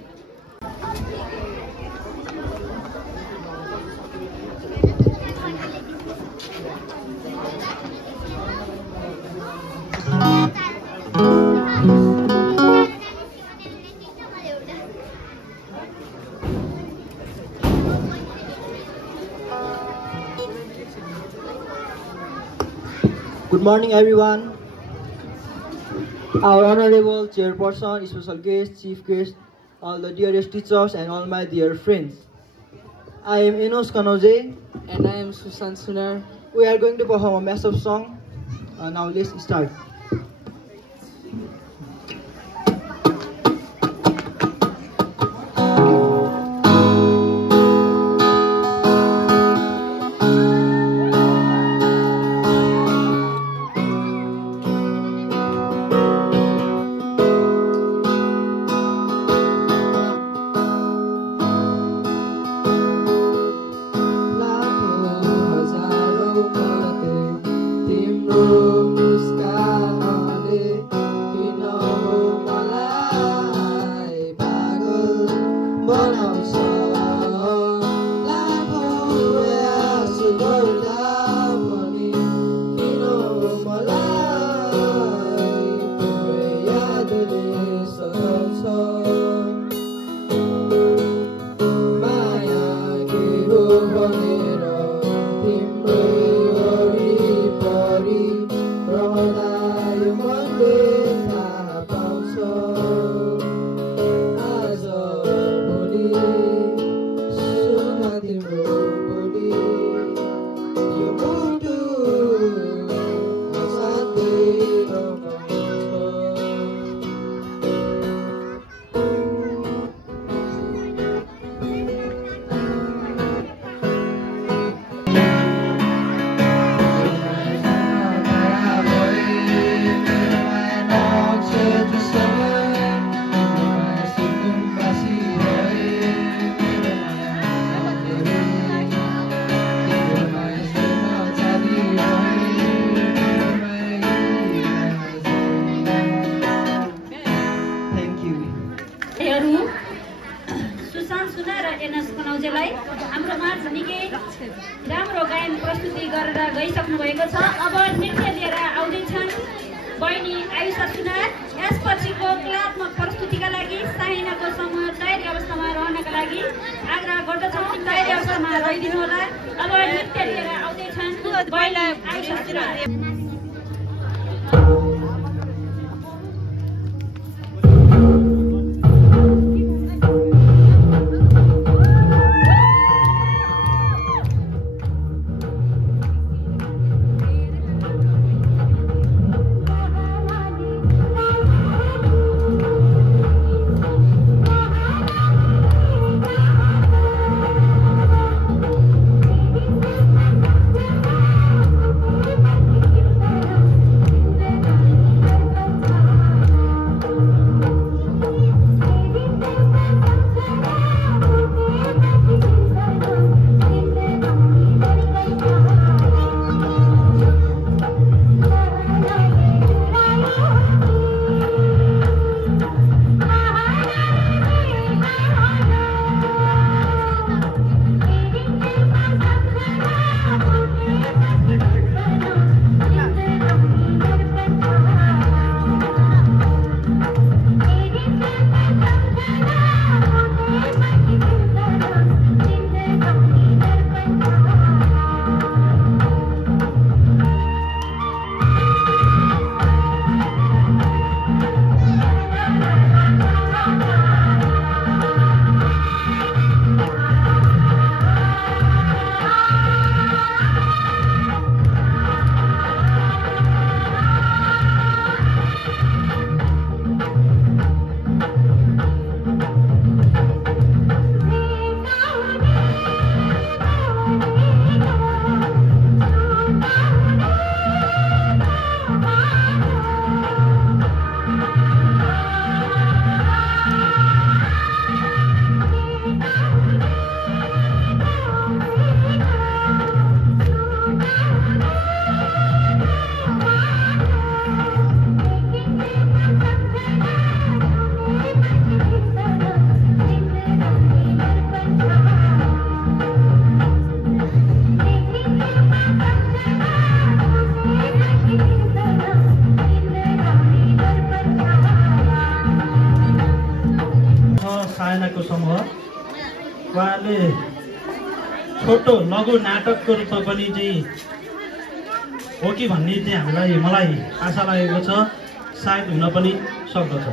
Good morning, everyone. Our honorable chairperson, special guest, chief guest, all the dearest teachers, and all my dear friends. I am Enos Kanoje. And I am Susan Sunar. We are going to perform a massive song. Now let's start. Sushant सुनार र NS कनौजेलाई हाम्रो माझ निकै राम्रो गायन प्रस्तुति गरेर गइसक्नु भएको छ। अब नृत्य लिएर आउँदैछन् बहिनी आयुषा सुनार। यसपछिको कलात्मक प्रस्तुतिका लागि साइनाको समूह तयारी अवस्थामा रहनका लागि आग्रह गर्दछौँ। तयारी अवस्थामा रहिदिनु होला। अब नृत्य लिएर आउँदैछन् बहिनी आयुषा सुनार। उहाँले छोटो लघु नाटकको रूपमा पनि चाहिँ हो कि भन्ने चाहिँ मलाई आशा लागेको छ, सायद हुन पनि सक्दछ।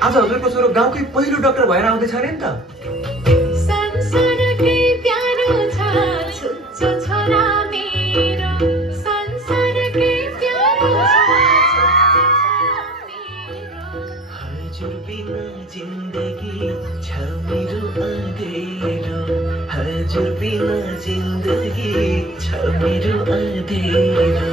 आज हजुरको छोरो गाउँकै पहिलो डाक्टर भएर आउँदैछ अरे नि त। हजुर बिना जिन्दगी छ मेरो अँधेरो, हजुर बिना जिन्दगी छ मेरो अँधेरो।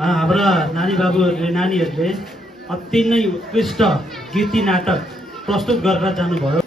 हाम्रा नानीहरूले अति नै उत्कृष्ट गीति नाटक प्रस्तुत गरेर जानुभयो।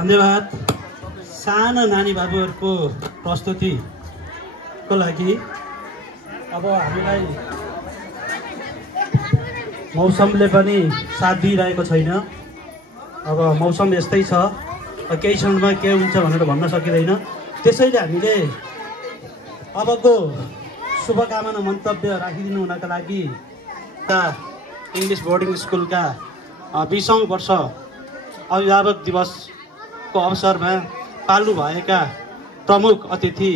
धन्यवाद। साना नानी बाबुहरूको प्रस्तुतिको लागि अब हामीलाई मौसमले पनि साथ दिइरहेको छैन। अब मौसम यस्तै छ, केही क्षणमा के हुन्छ भनेर भन्न सकिँदैन। त्यसैले हामीले अबको शुभकामना मन्तव्य राखिदिनु हुनका लागि इङ्ग्लिस बोर्डिङ स्कुलका 20औं वर्ष अभिभावक दिवसको अवसरमा पाल्नु भएका प्रमुख अतिथि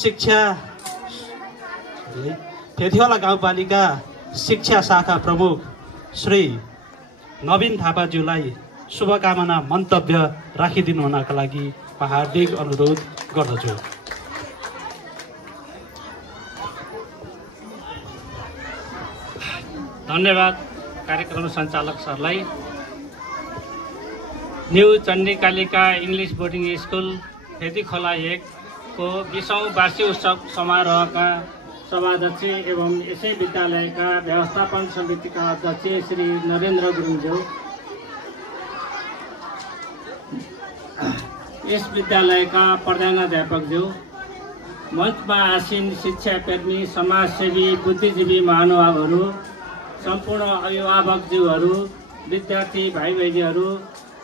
शिक्षा फेथिवाला गाउँपालिका शिक्षा शाखा प्रमुख श्री नवीन थापाज्यूलाई शुभकामना मन्तव्य राखिदिनु हुनका लागि हार्दिक अनुरोध गर्दछु। धन्यवाद कार्यक्रम सञ्चालक सरलाई। न्यू चण्डीकालिका इङ्ग्लिस बोर्डिङ स्कुल फेदीखोला 1 को 20औं वार्षिक उत्सव समारोहका सभाध्यक्ष एवं यसै विद्यालयका व्यवस्थापन समितिका अध्यक्ष श्री नरेन्द्र गुरुङज्यू, यस विद्यालयका प्रधानाध्यापकज्यू, मञ्चमा आसीन शिक्षाप्रेमी समाजसेवी बुद्धिजीवी महानुभावहरू, सम्पूर्ण अभिभावकज्यूहरू, विद्यार्थी भाइ बहिनीहरू,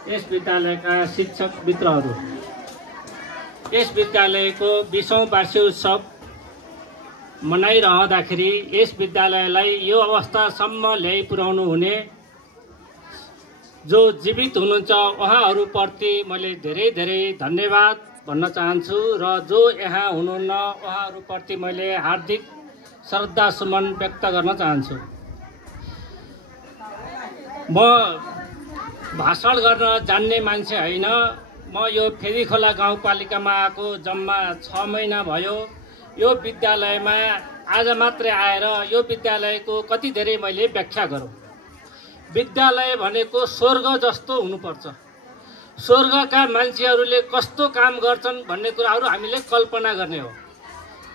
यस विद्यालयका शिक्षक मित्रहरू, यस विद्यालयको 20औं वार्षिक उत्सव मनाइरहँदाखेरि यस विद्यालयलाई यो अवस्थासम्म ल्याइ पुर्याउनु हुने जो जीवित हुनुहुन्छ उहाँहरूप्रति मैले धेरै धेरै धन्यवाद भन्न चाहन्छु र जो यहाँ हुनुहुन्न उहाँहरूप्रति मैले हार्दिक श्रद्धा सुमन व्यक्त गर्न चाहन्छु। म भाषण गर्न जान्ने मान्छे होइन। म यो फेदीखोला गाउँपालिकामा आएको जम्मा 6 महिना भयो। यो विद्यालयमा आज मात्रै आएर यो विद्यालयको कति धेरै मैले व्याख्या गरौँ। विद्यालय भनेको स्वर्ग जस्तो हुनुपर्छ। स्वर्गका मान्छेहरूले कस्तो काम गर्छन् भन्ने कुराहरू हामीले कल्पना गर्ने हो।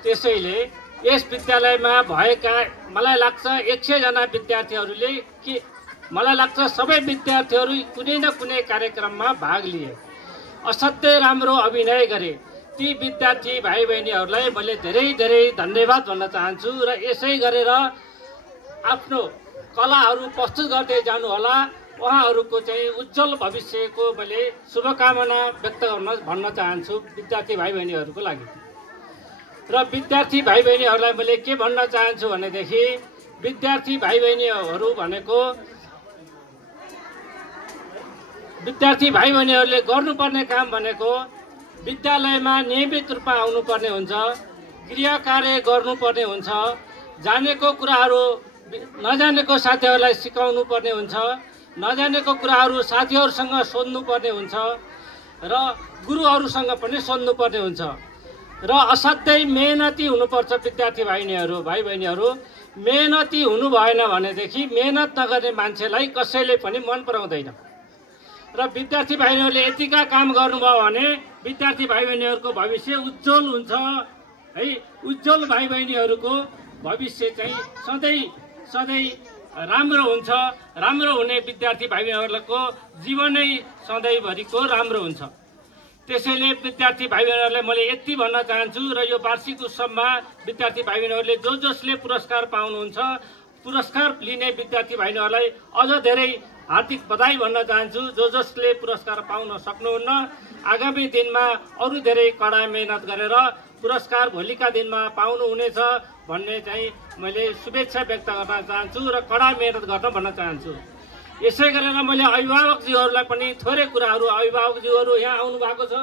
त्यसैले यस विद्यालयमा भएका मलाई लाग्छ 100 जना विद्यार्थीहरूले के मलाई लाग्छ सबै विद्यार्थीहरू कुनै न कुनै कार्यक्रममा भाग लिए, असाध्यै राम्रो अभिनय गरे। ती विद्यार्थी भाइ बहिनीहरूलाई मैले धेरै धेरै धन्यवाद भन्न चाहन्छु र यसै गरेर आफ्नो कलाहरू प्रस्तुत गर्दै जानुहोला। उहाँहरूको चाहिँ उज्जवल भविष्यको मैले शुभकामना व्यक्त भन्न चाहन्छु विद्यार्थी भाइ बहिनीहरूको लागि। र विद्यार्थी भाइ बहिनीहरूलाई मैले के भन्न चाहन्छु भनेदेखि विद्यार्थी भाइ बहिनीहरू भनेको विद्यार्थी भाइ बहिनीहरूले गर्नुपर्ने काम भनेको विद्यालयमा नियमित रूपमा आउनुपर्ने हुन्छ, गृह कार्य गर्नुपर्ने हुन्छ, जानेको कुराहरू नजानेको साथीहरूलाई सिकाउनु पर्ने हुन्छ, नजानेको कुराहरू साथीहरूसँग सोध्नुपर्ने हुन्छ र गुरुहरूसँग पनि सोध्नुपर्ने हुन्छ र असाध्यै मेहनती हुनुपर्छ विद्यार्थी भाइ बहिनीहरू। मेहनती हुनु भएन भनेदेखि मेहनत नगर्ने मान्छेलाई कसैले पनि मन पराउँदैन। र विद्यार्थी भाइ बहिनीहरूले यतिका काम गर्नुभयो भने विद्यार्थी भाइ बहिनीहरूको भविष्य उज्जवल हुन्छ है। उज्जवल भाइ बहिनीहरूको भविष्य चाहिँ सधैँ राम्रो हुन्छ। राम्रो हुने विद्यार्थी भाइ बहिनीहरूको जीवनै सधैँभरिको राम्रो हुन्छ। त्यसैले विद्यार्थी भाइ बहिनीहरूलाई मैले यति भन्न चाहन्छु र यो वार्षिक उत्सवमा विद्यार्थी भाइ बहिनीहरूले जसले पुरस्कार पाउनुहुन्छ पुरस्कार लिने विद्यार्थी भाइ बहिनीहरूलाई अझ धेरै हार्दिक बधाई भन्न चाहन्छु। जसले पुरस्कार पाउन सक्नुहुन्न आगामी दिनमा अरू धेरै कडा मेहनत गरेर पुरस्कार भोलिका दिनमा पाउनुहुनेछ भन्ने चाहिँ मैले शुभेच्छा व्यक्त गर्न चाहन्छु र कडा मेहनत गर्न भन्न चाहन्छु। यसै गरेर मैले अभिभावकज्यूहरूलाई पनि थोरै कुराहरू अभिभावकज्यूहरू यहाँ आउनु भएको छ,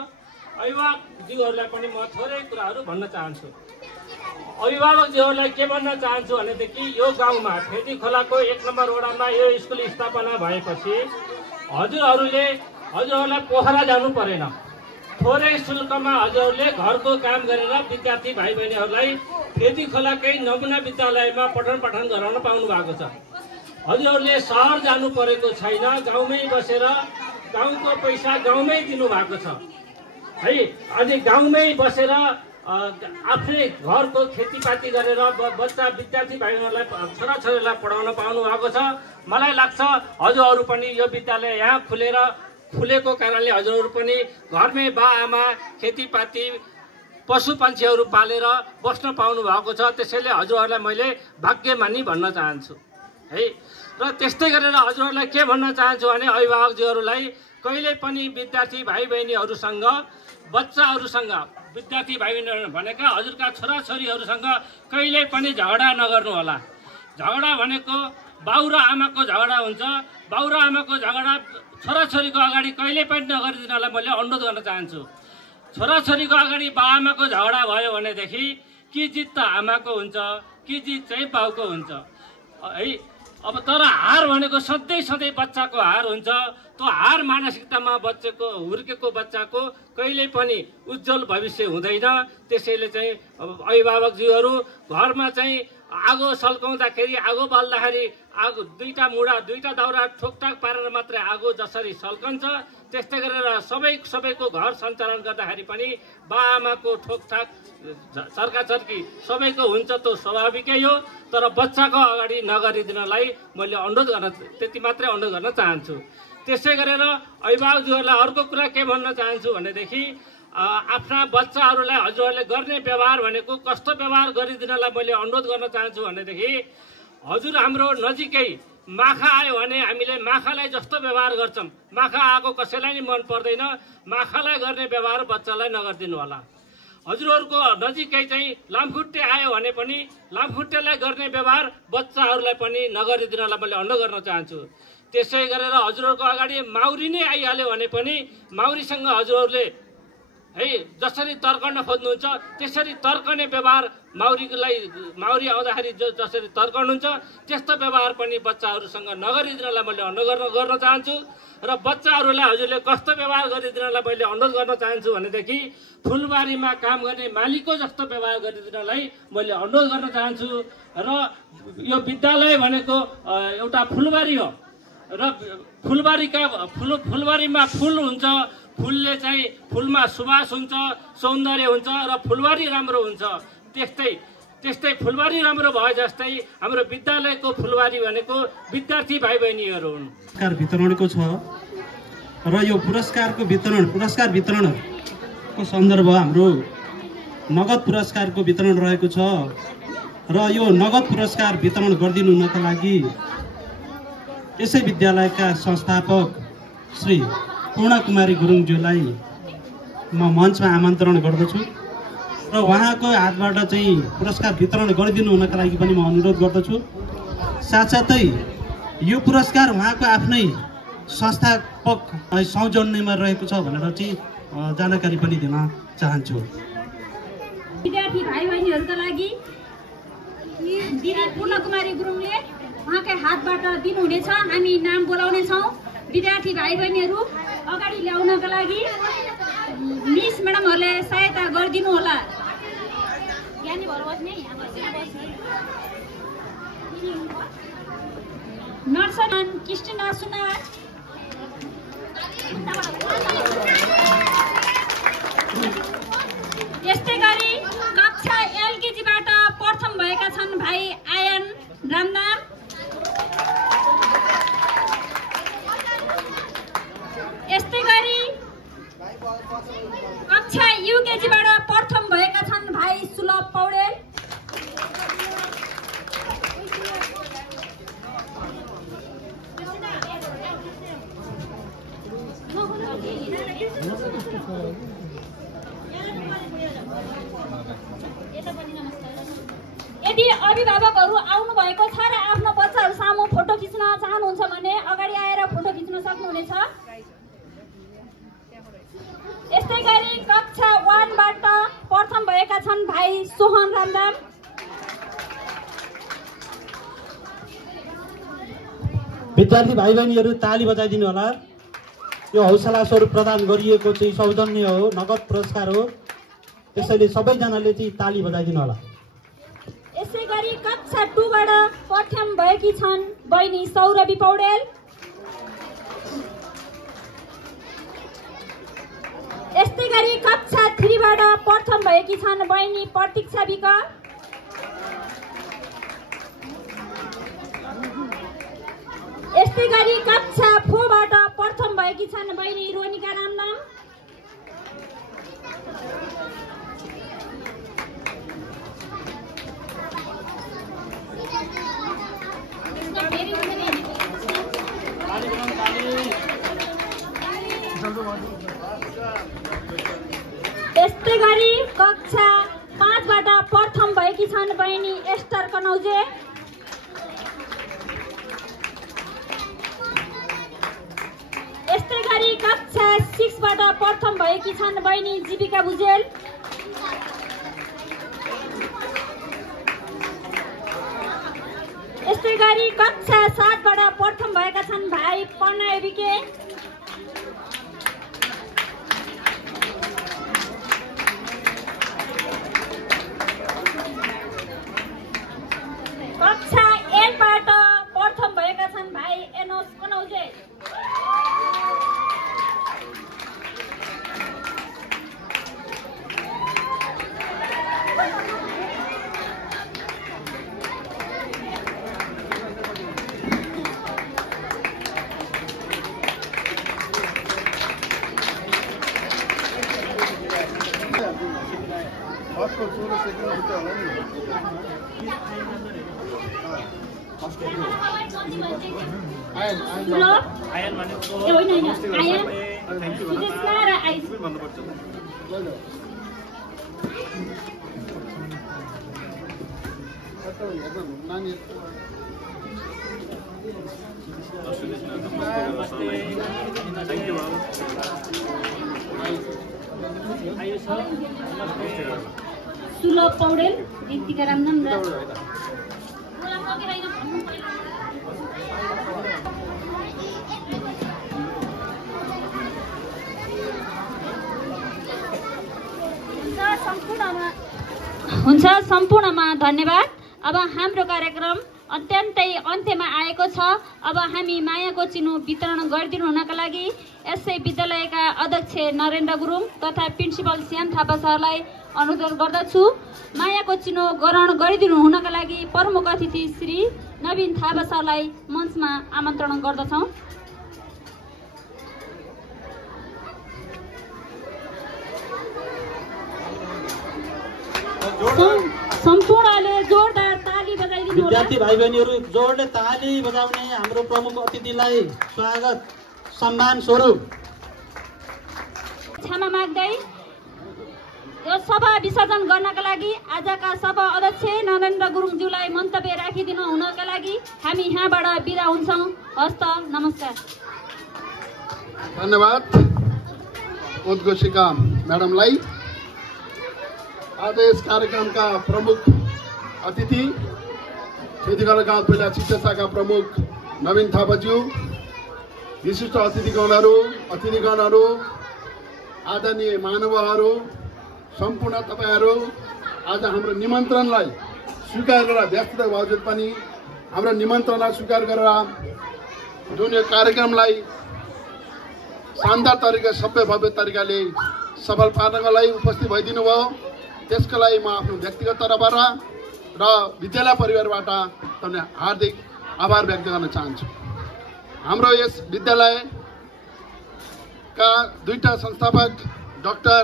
अभिभावकज्यूहरूलाई पनि म थोरै कुराहरू भन्न चाहन्छु। अभिभावकज्यूहरूलाई के भन्न चाहन्छु भनेदेखि यो गाउँमा फेदीखोलाको 1 नम्बर वडामा यो स्कुल स्थापना भएपछि हजुरहरूलाई पोखरा जानु परेन। थोरै शुल्कमा हजुरहरूले घरको काम गरेर विद्यार्थी भाइ बहिनीहरूलाई फेदीखोलाकै नमुना विद्यालयमा पठन पाठन गराउन पाउनु भएको छ। हजुरहरूले सहर जानु परेको छैन, गाउँमै बसेर गाउँको पैसा गाउँमै दिनु भएको छ है। अनि गाउँमै बसेर आफ्नै घरको खेतीपाती गरेर बच्चा विद्यार्थी भाइ बहिनीहरूलाई छोराछोरीलाई पढाउन पाउनु भएको छ। मलाई लाग्छ हजुरहरू पनि यो विद्यालय यहाँ खुलेर खुलेको कारणले हजुरहरू पनि घरमै बाआमा खेतीपाती पशु पन्छीहरू पालेर बस्न पाउनु भएको छ। त्यसैले हजुरहरूलाई मैले भाग्यमानी भन्न चाहन्छु है। र त्यस्तै गरेर हजुरहरूलाई के भन्न चाहन्छु भने अभिभावकजीहरूलाई कहिले पनि विद्यार्थी भाइ बहिनीहरूसँग बच्चाहरूसँग विद्यार्थी भाइ बहिनीहरू भनेका हजुरका छोराछोरीहरूसँग कहिल्यै पनि झगडा नगर्नु होला। झगडा भनेको बाउ र आमाको झगडा हुन्छ। बाउ र आमाको झगडा छोराछोरीको अगाडि कहिल्यै पनि नगरिदिनलाई मैले अनुरोध गर्न चाहन्छु। छोराछोरीको अगाडि बाआमाको झगडा भयो भनेदेखि कि जित त आमाको हुन्छ कि जित चाहिँ बाउको हुन्छ है। अब तर हार भनेको सधैँ सधैँ बच्चाको हार हुन्छ। त्यो हार मानसिकतामा हुर्केको बच्चाको कहिल्यै पनि उज्जवल भविष्य हुँदैन। त्यसैले चाहिँ अभिभावकजीहरू घरमा चाहिँ आगो सल्काउँदाखेरि आगो बाल्दाखेरि आगो दुईटा मुढा दुईटा दाउरा ठोकठाक पारेर मात्रै आगो जसरी सल्कन्छ त्यस्तै गरेर सबैको घर सञ्चालन गर्दाखेरि पनि बाआमाको ठोकठाक चर्काचर्की सबैको हुन्छ, त्यो स्वाभाविकै हो। तर बच्चाको अगाडि नगरिदिनलाई मैले अनुरोध गर्न त्यति मात्रै अनुरोध गर्न चाहन्छु। त्यसै गरेर अभिभावकजीहरूलाई अर्को कुरा के भन्न चाहन्छु भनेदेखि आफ्ना बच्चाहरूलाई हजुरहरूले गर्ने व्यवहार भनेको कस्तो व्यवहार गरिदिनलाई मैले अनुरोध गर्न चाहन्छु भनेदेखि हजुर हाम्रो नजिकै माखा आयो भने हामीले माखालाई जस्तो व्यवहार गर्छौँ, माखा आएको कसैलाई नि मन पर्दैन, माखालाई गर्ने व्यवहार बच्चालाई नगरिदिनु होला। हजुरहरूको नजिकै चाहिँ लामखुट्टे आयो भने पनि लामखुट्टेलाई गर्ने व्यवहार बच्चाहरूलाई पनि नगरिदिनलाई मैले अनुरोध गर्न चाहन्छु। त्यसै गरेर हजुरहरूको अगाडि माउरी नै आइहाल्यो भने पनि माउरीसँग हजुरहरूले है जसरी तर्कन खोज्नुहुन्छ त्यसरी तर्कने व्यवहार माउरी आउँदाखेरि जसरी तर्कनुहुन्छ त्यस्तो व्यवहार पनि बच्चाहरूसँग नगरिदिनलाई मैले अनुरोध गर्न चाहन्छु। र बच्चाहरूलाई हजुरले कस्तो व्यवहार गरिदिनलाई मैले अनुरोध गर्न चाहन्छु भनेदेखि फुलबारीमा काम गर्ने मालिकको जस्तो व्यवहार गरिदिनलाई मैले अनुरोध गर्न चाहन्छु। र यो विद्यालय भनेको एउटा फुलबारी हो र फुलबारीमा फुल हुन्छ, फुलले चाहिँ फुलमा सुवास हुन्छ, सौन्दर्य हुन्छ र फुलबारी राम्रो हुन्छ। त्यस्तै फुलबारी राम्रो भए जस्तै हाम्रो विद्यालयको फुलबारी भनेको विद्यार्थी भाइ बहिनीहरू हुन्। पुरस्कार वितरणको छ र यो पुरस्कार वितरणको सन्दर्भ हाम्रो नगद पुरस्कारको वितरण रहेको छ र यो नगद पुरस्कार वितरण गरिदिनु हुनका लागि यसै विद्यालयका संस्थापक श्री पूर्ण कुमारी गुरुङज्यूलाई म मञ्चमा आमन्त्रण गर्दछु र उहाँको हातबाट चाहिँ पुरस्कार वितरण गरिदिनु हुनका लागि पनि म अनुरोध गर्दछु। साथसाथै यो पुरस्कार उहाँको आफ्नै संस्थापक सौजन्यमा रहेको छ भनेर चाहिँ जानकारी पनि दिन चाहन्छु। विद्यार्थी भाइ बहिनीहरूका लागि दिदी पूर्ण कुमारी गुरुङले उहाँकै हातबाट दिनुहुनेछ। हामी नाम बोलाउनेछौँ। विद्यार्थी भाइ बहिनीहरू अगाडि ल्याउनका लागि मिस म्याडमहरूले सहायता गरिदिनु होला। नर्सरी क्रिस्टिना सुनार, यस्तै गरी कक्षा एलकेजीबाट प्रथम भएका छन् भाइ आयन रामदाम, यस्तै गरी कक्षा युकेजीबाट प्रथम भएका छन् भाइ सुलभ पौडेल, यदि अभिभावकहरू आउनु भएको छ र आफ्नो बच्चाहरू सामु फोटो खिच्न चाहनुहुन्छ भने अगाडि आएर फोटो खिच्न सक्नुहुनेछ। यस्तै गरी कक्षा 1 बाट प्रथम भएका छन् भाइ सोहन रामदाम, विद्यार्थी भाइ बहिनीहरू ताली बजाइदिनु होला। यो हौसला स्वरूप प्रदान गरिएको चाहिँ सौजन्य हो, नगद पुरस्कार हो। त्यसैले सबैजनाले चाहिँ ताली बजाइदिनु होला। यसै गरी कक्षा 2 बाट प्रथम भएकी छन् बहिनी सौरभी पौडेल, यस्तै गरी कक्षा 3 बाट प्रथम भएकी छन् बहिनी प्रतीक्षा विक, यस्तै गरी कक्षा 4 बाट प्रथम भएकी छन् बहिनी रोनिका रामनाम। यस्तै गरी कक्षा 5 बाट प्रथम भएकी छन् बहिनी एस्टर कनौजे। यस्तै गरी कक्षा 6 बाट प्रथम भएकी छन् बहिनी जीविका भुजेल। यस्तै गरी कक्षा 7 बाट प्रथम भएका छन् भाइ पन्ना एबिके। कक्षा 8 बाट प्रथम भएका छन् भाइ एनोस कनौजे। सुलभ पौडेल, ऋतिका रामनाम र हुन्छ। सम्पूर्णमा धन्यवाद। अब हाम्रो कार्यक्रम अत्यन्तै अन्त्यमा आएको छ। अब हामी मायाको चिनो वितरण गरिदिनु हुनका लागि यसै विद्यालयका अध्यक्ष नरेन्द्र गुरुङ तथा प्रिन्सिपल श्याम थापा सरलाई अनुरोध गर्दछु। मायाको चिनो ग्रहण गरिदिनु हुनका लागि प्रमुख अतिथि श्री नवीन थापा सरलाई मञ्चमा आमन्त्रण गर्दछौँ। सम्पूर्णले जोरदार ताली बजाइदिनु होला। विद्यार्थी भाइ बहिनीहरू जोडले ताली बजाउने हाम्रो प्रमुख अतिथिलाई स्वागत सम्मान स्वरूप क्षमा माग्दै यो सभा विसर्जन गर्नका लागि आजका सभा अध्यक्ष नरेन्द्र गुरुङज्यूलाई मन्तव्य राखिदिनु हुनका लागि हामी यहाँबाट बिदा हुन्छौँ। हस्त नमस्कार। धन्यवाद उद्घोषिका म्याडमलाई। आज यस कार्यक्रमका प्रमुख अतिथि सेतीगढ गाउँपालिका शिक्षा शाखा प्रमुख नवीन थापाज्यू, विशिष्ट अतिथिगणहरू, आदरणीय महानुभावहरू, सम्पूर्ण तपाईहरू आज हाम्रो निमन्त्रणलाई स्वीकार गरेर व्यस्त बावजुद पनि हाम्रो निमन्त्रणलाई स्वीकार गरेर जुन यो कार्यक्रमलाई शानदार तरिका सबै भव्य तरिकाले सफल पार्नको लागि उपस्थित भइदिनु भयो। त्यसको लागि म आफ्नो व्यक्तिगत तर्फबाट र विद्यालय परिवारबाट तपाईलाई हार्दिक आभार व्यक्त गर्न चाहन्छु। हाम्रो यस विद्यालयका दुईटा संस्थापक डाक्टर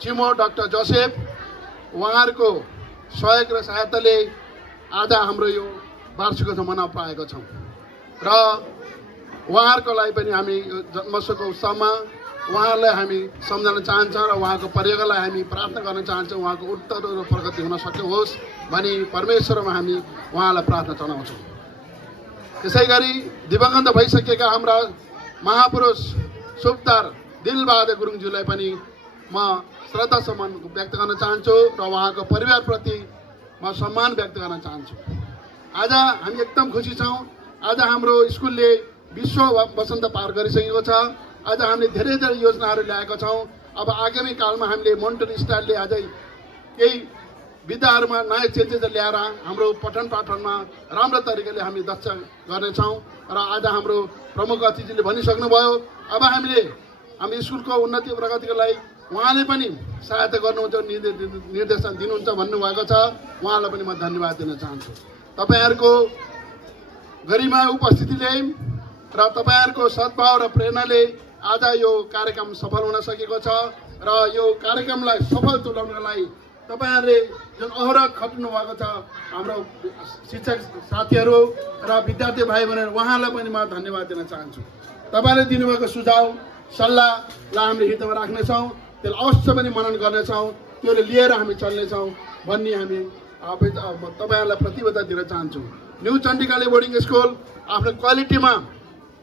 चिमो डाक्टर जोसेफ उहाँहरूको सहयोग र सहायताले आज हाम्रो यो वार्षिकोत्सव मनाउन पाएका छौँ र उहाँहरूको लागि पनि हामी जन्मोत्सवको उत्सवमा उहाँहरूलाई हामी सम्झन चाहन्छौँ र उहाँको परिवारलाई हामी प्रार्थना गर्न चाहन्छौँ उहाँको उत्तर र प्रगति हुन सकोस् भनी परमेश्वरमा हामी उहाँलाई प्रार्थना चढाउँछौँ। त्यसै गरी दिवंगत भइसकेका हाम्रा महापुरुष सुबदार दिलबहादुर गुरुङज्यूलाई पनि म श्रद्धा सम्मान व्यक्त गर्न चाहन्छु र उहाँको परिवारप्रति म सम्मान व्यक्त गर्न चाहन्छु। आज हामी एकदम खुसी छौँ। आज हाम्रो स्कुलले विश्व वसन्त पार गरिसकेको छ। आज हामीले धेरै योजनाहरू ल्याएका छौँ। अब आगामी कालमा हामीले मोन्टरी स्टाइलले अझै केही विद्याहरूमा नयाँ चेन्जेस ल्याएर हाम्रो पठन पाठनमा राम्रो तरिकाले हामी दक्ष गर्नेछौँ र आज हाम्रो प्रमुख अतिथिले भनिसक्नुभयो अब हामी स्कुलको उन्नति प्रगतिको लागि उहाँले पनि सहायता गर्नुहुन्छ निर्देशन दिनुहुन्छ भन्नुभएको छ। उहाँलाई पनि म धन्यवाद दिन चाहन्छु। तपाईहरूको गरिमा उपस्थितिले र तपाईँहरूको सद्भाव र प्रेरणाले आज यो कार्यक्रम सफल हुन सकेको छ र यो कार्यक्रमलाई सफल तुल्याउनका लागि तपाईँहरूले जुन अहरह खट्नु भएको छ हाम्रो शिक्षक साथीहरू र विद्यार्थी भाइ बहिनीहरू उहाँलाई पनि म धन्यवाद दिन चाहन्छु। तपाईँले दिनुभएको सुझाव सल्लाहलाई हामीले हितमा राख्नेछौँ, त्यसलाई अवश्य पनि मनन गर्नेछौँ, त्यसले लिएर हामी चल्नेछौँ भन्ने हामी तपाईँहरूलाई प्रतिबद्धता दिन चाहन्छु। न्यू चण्डिकाले बोर्डिङ स्कुल आफ्नो क्वालिटीमा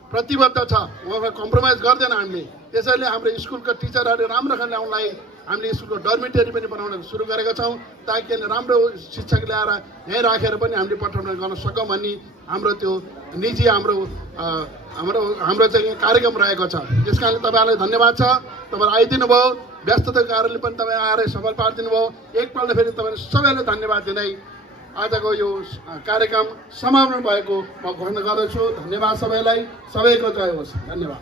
प्रतिबद्ध छ, उहाँलाई कम्प्रोमाइज गर्दैन हामीले। त्यसैले हाम्रो स्कुलका टिचरहरू राम्रो खाले ल्याउनलाई हामीले स्कुलको डर्मिटरी पनि बनाउन सुरु गरेका छौँ ताकि राम्रो शिक्षक ल्याएर यहीँ राखेर पनि हामीले पठाउन गर्न सकौँ भन्ने हाम्रो त्यो निजी हाम्रो चाहिँ कार्यक्रम रहेको छ। त्यस कारणले तपाईँहरूलाई धन्यवाद छ, तपाईँहरू आइदिनु भयो, व्यस्तताको कारणले पनि तपाईँ आएर सफल पारिदिनु भयो। एकपल्ट फेरि तपाईँले सबैलाई धन्यवाद दिँदै आजको यो कार्यक्रम समापन भएको म घोषणा गर्दछु। धन्यवाद सबैलाई, सबैको जय होस्। धन्यवाद।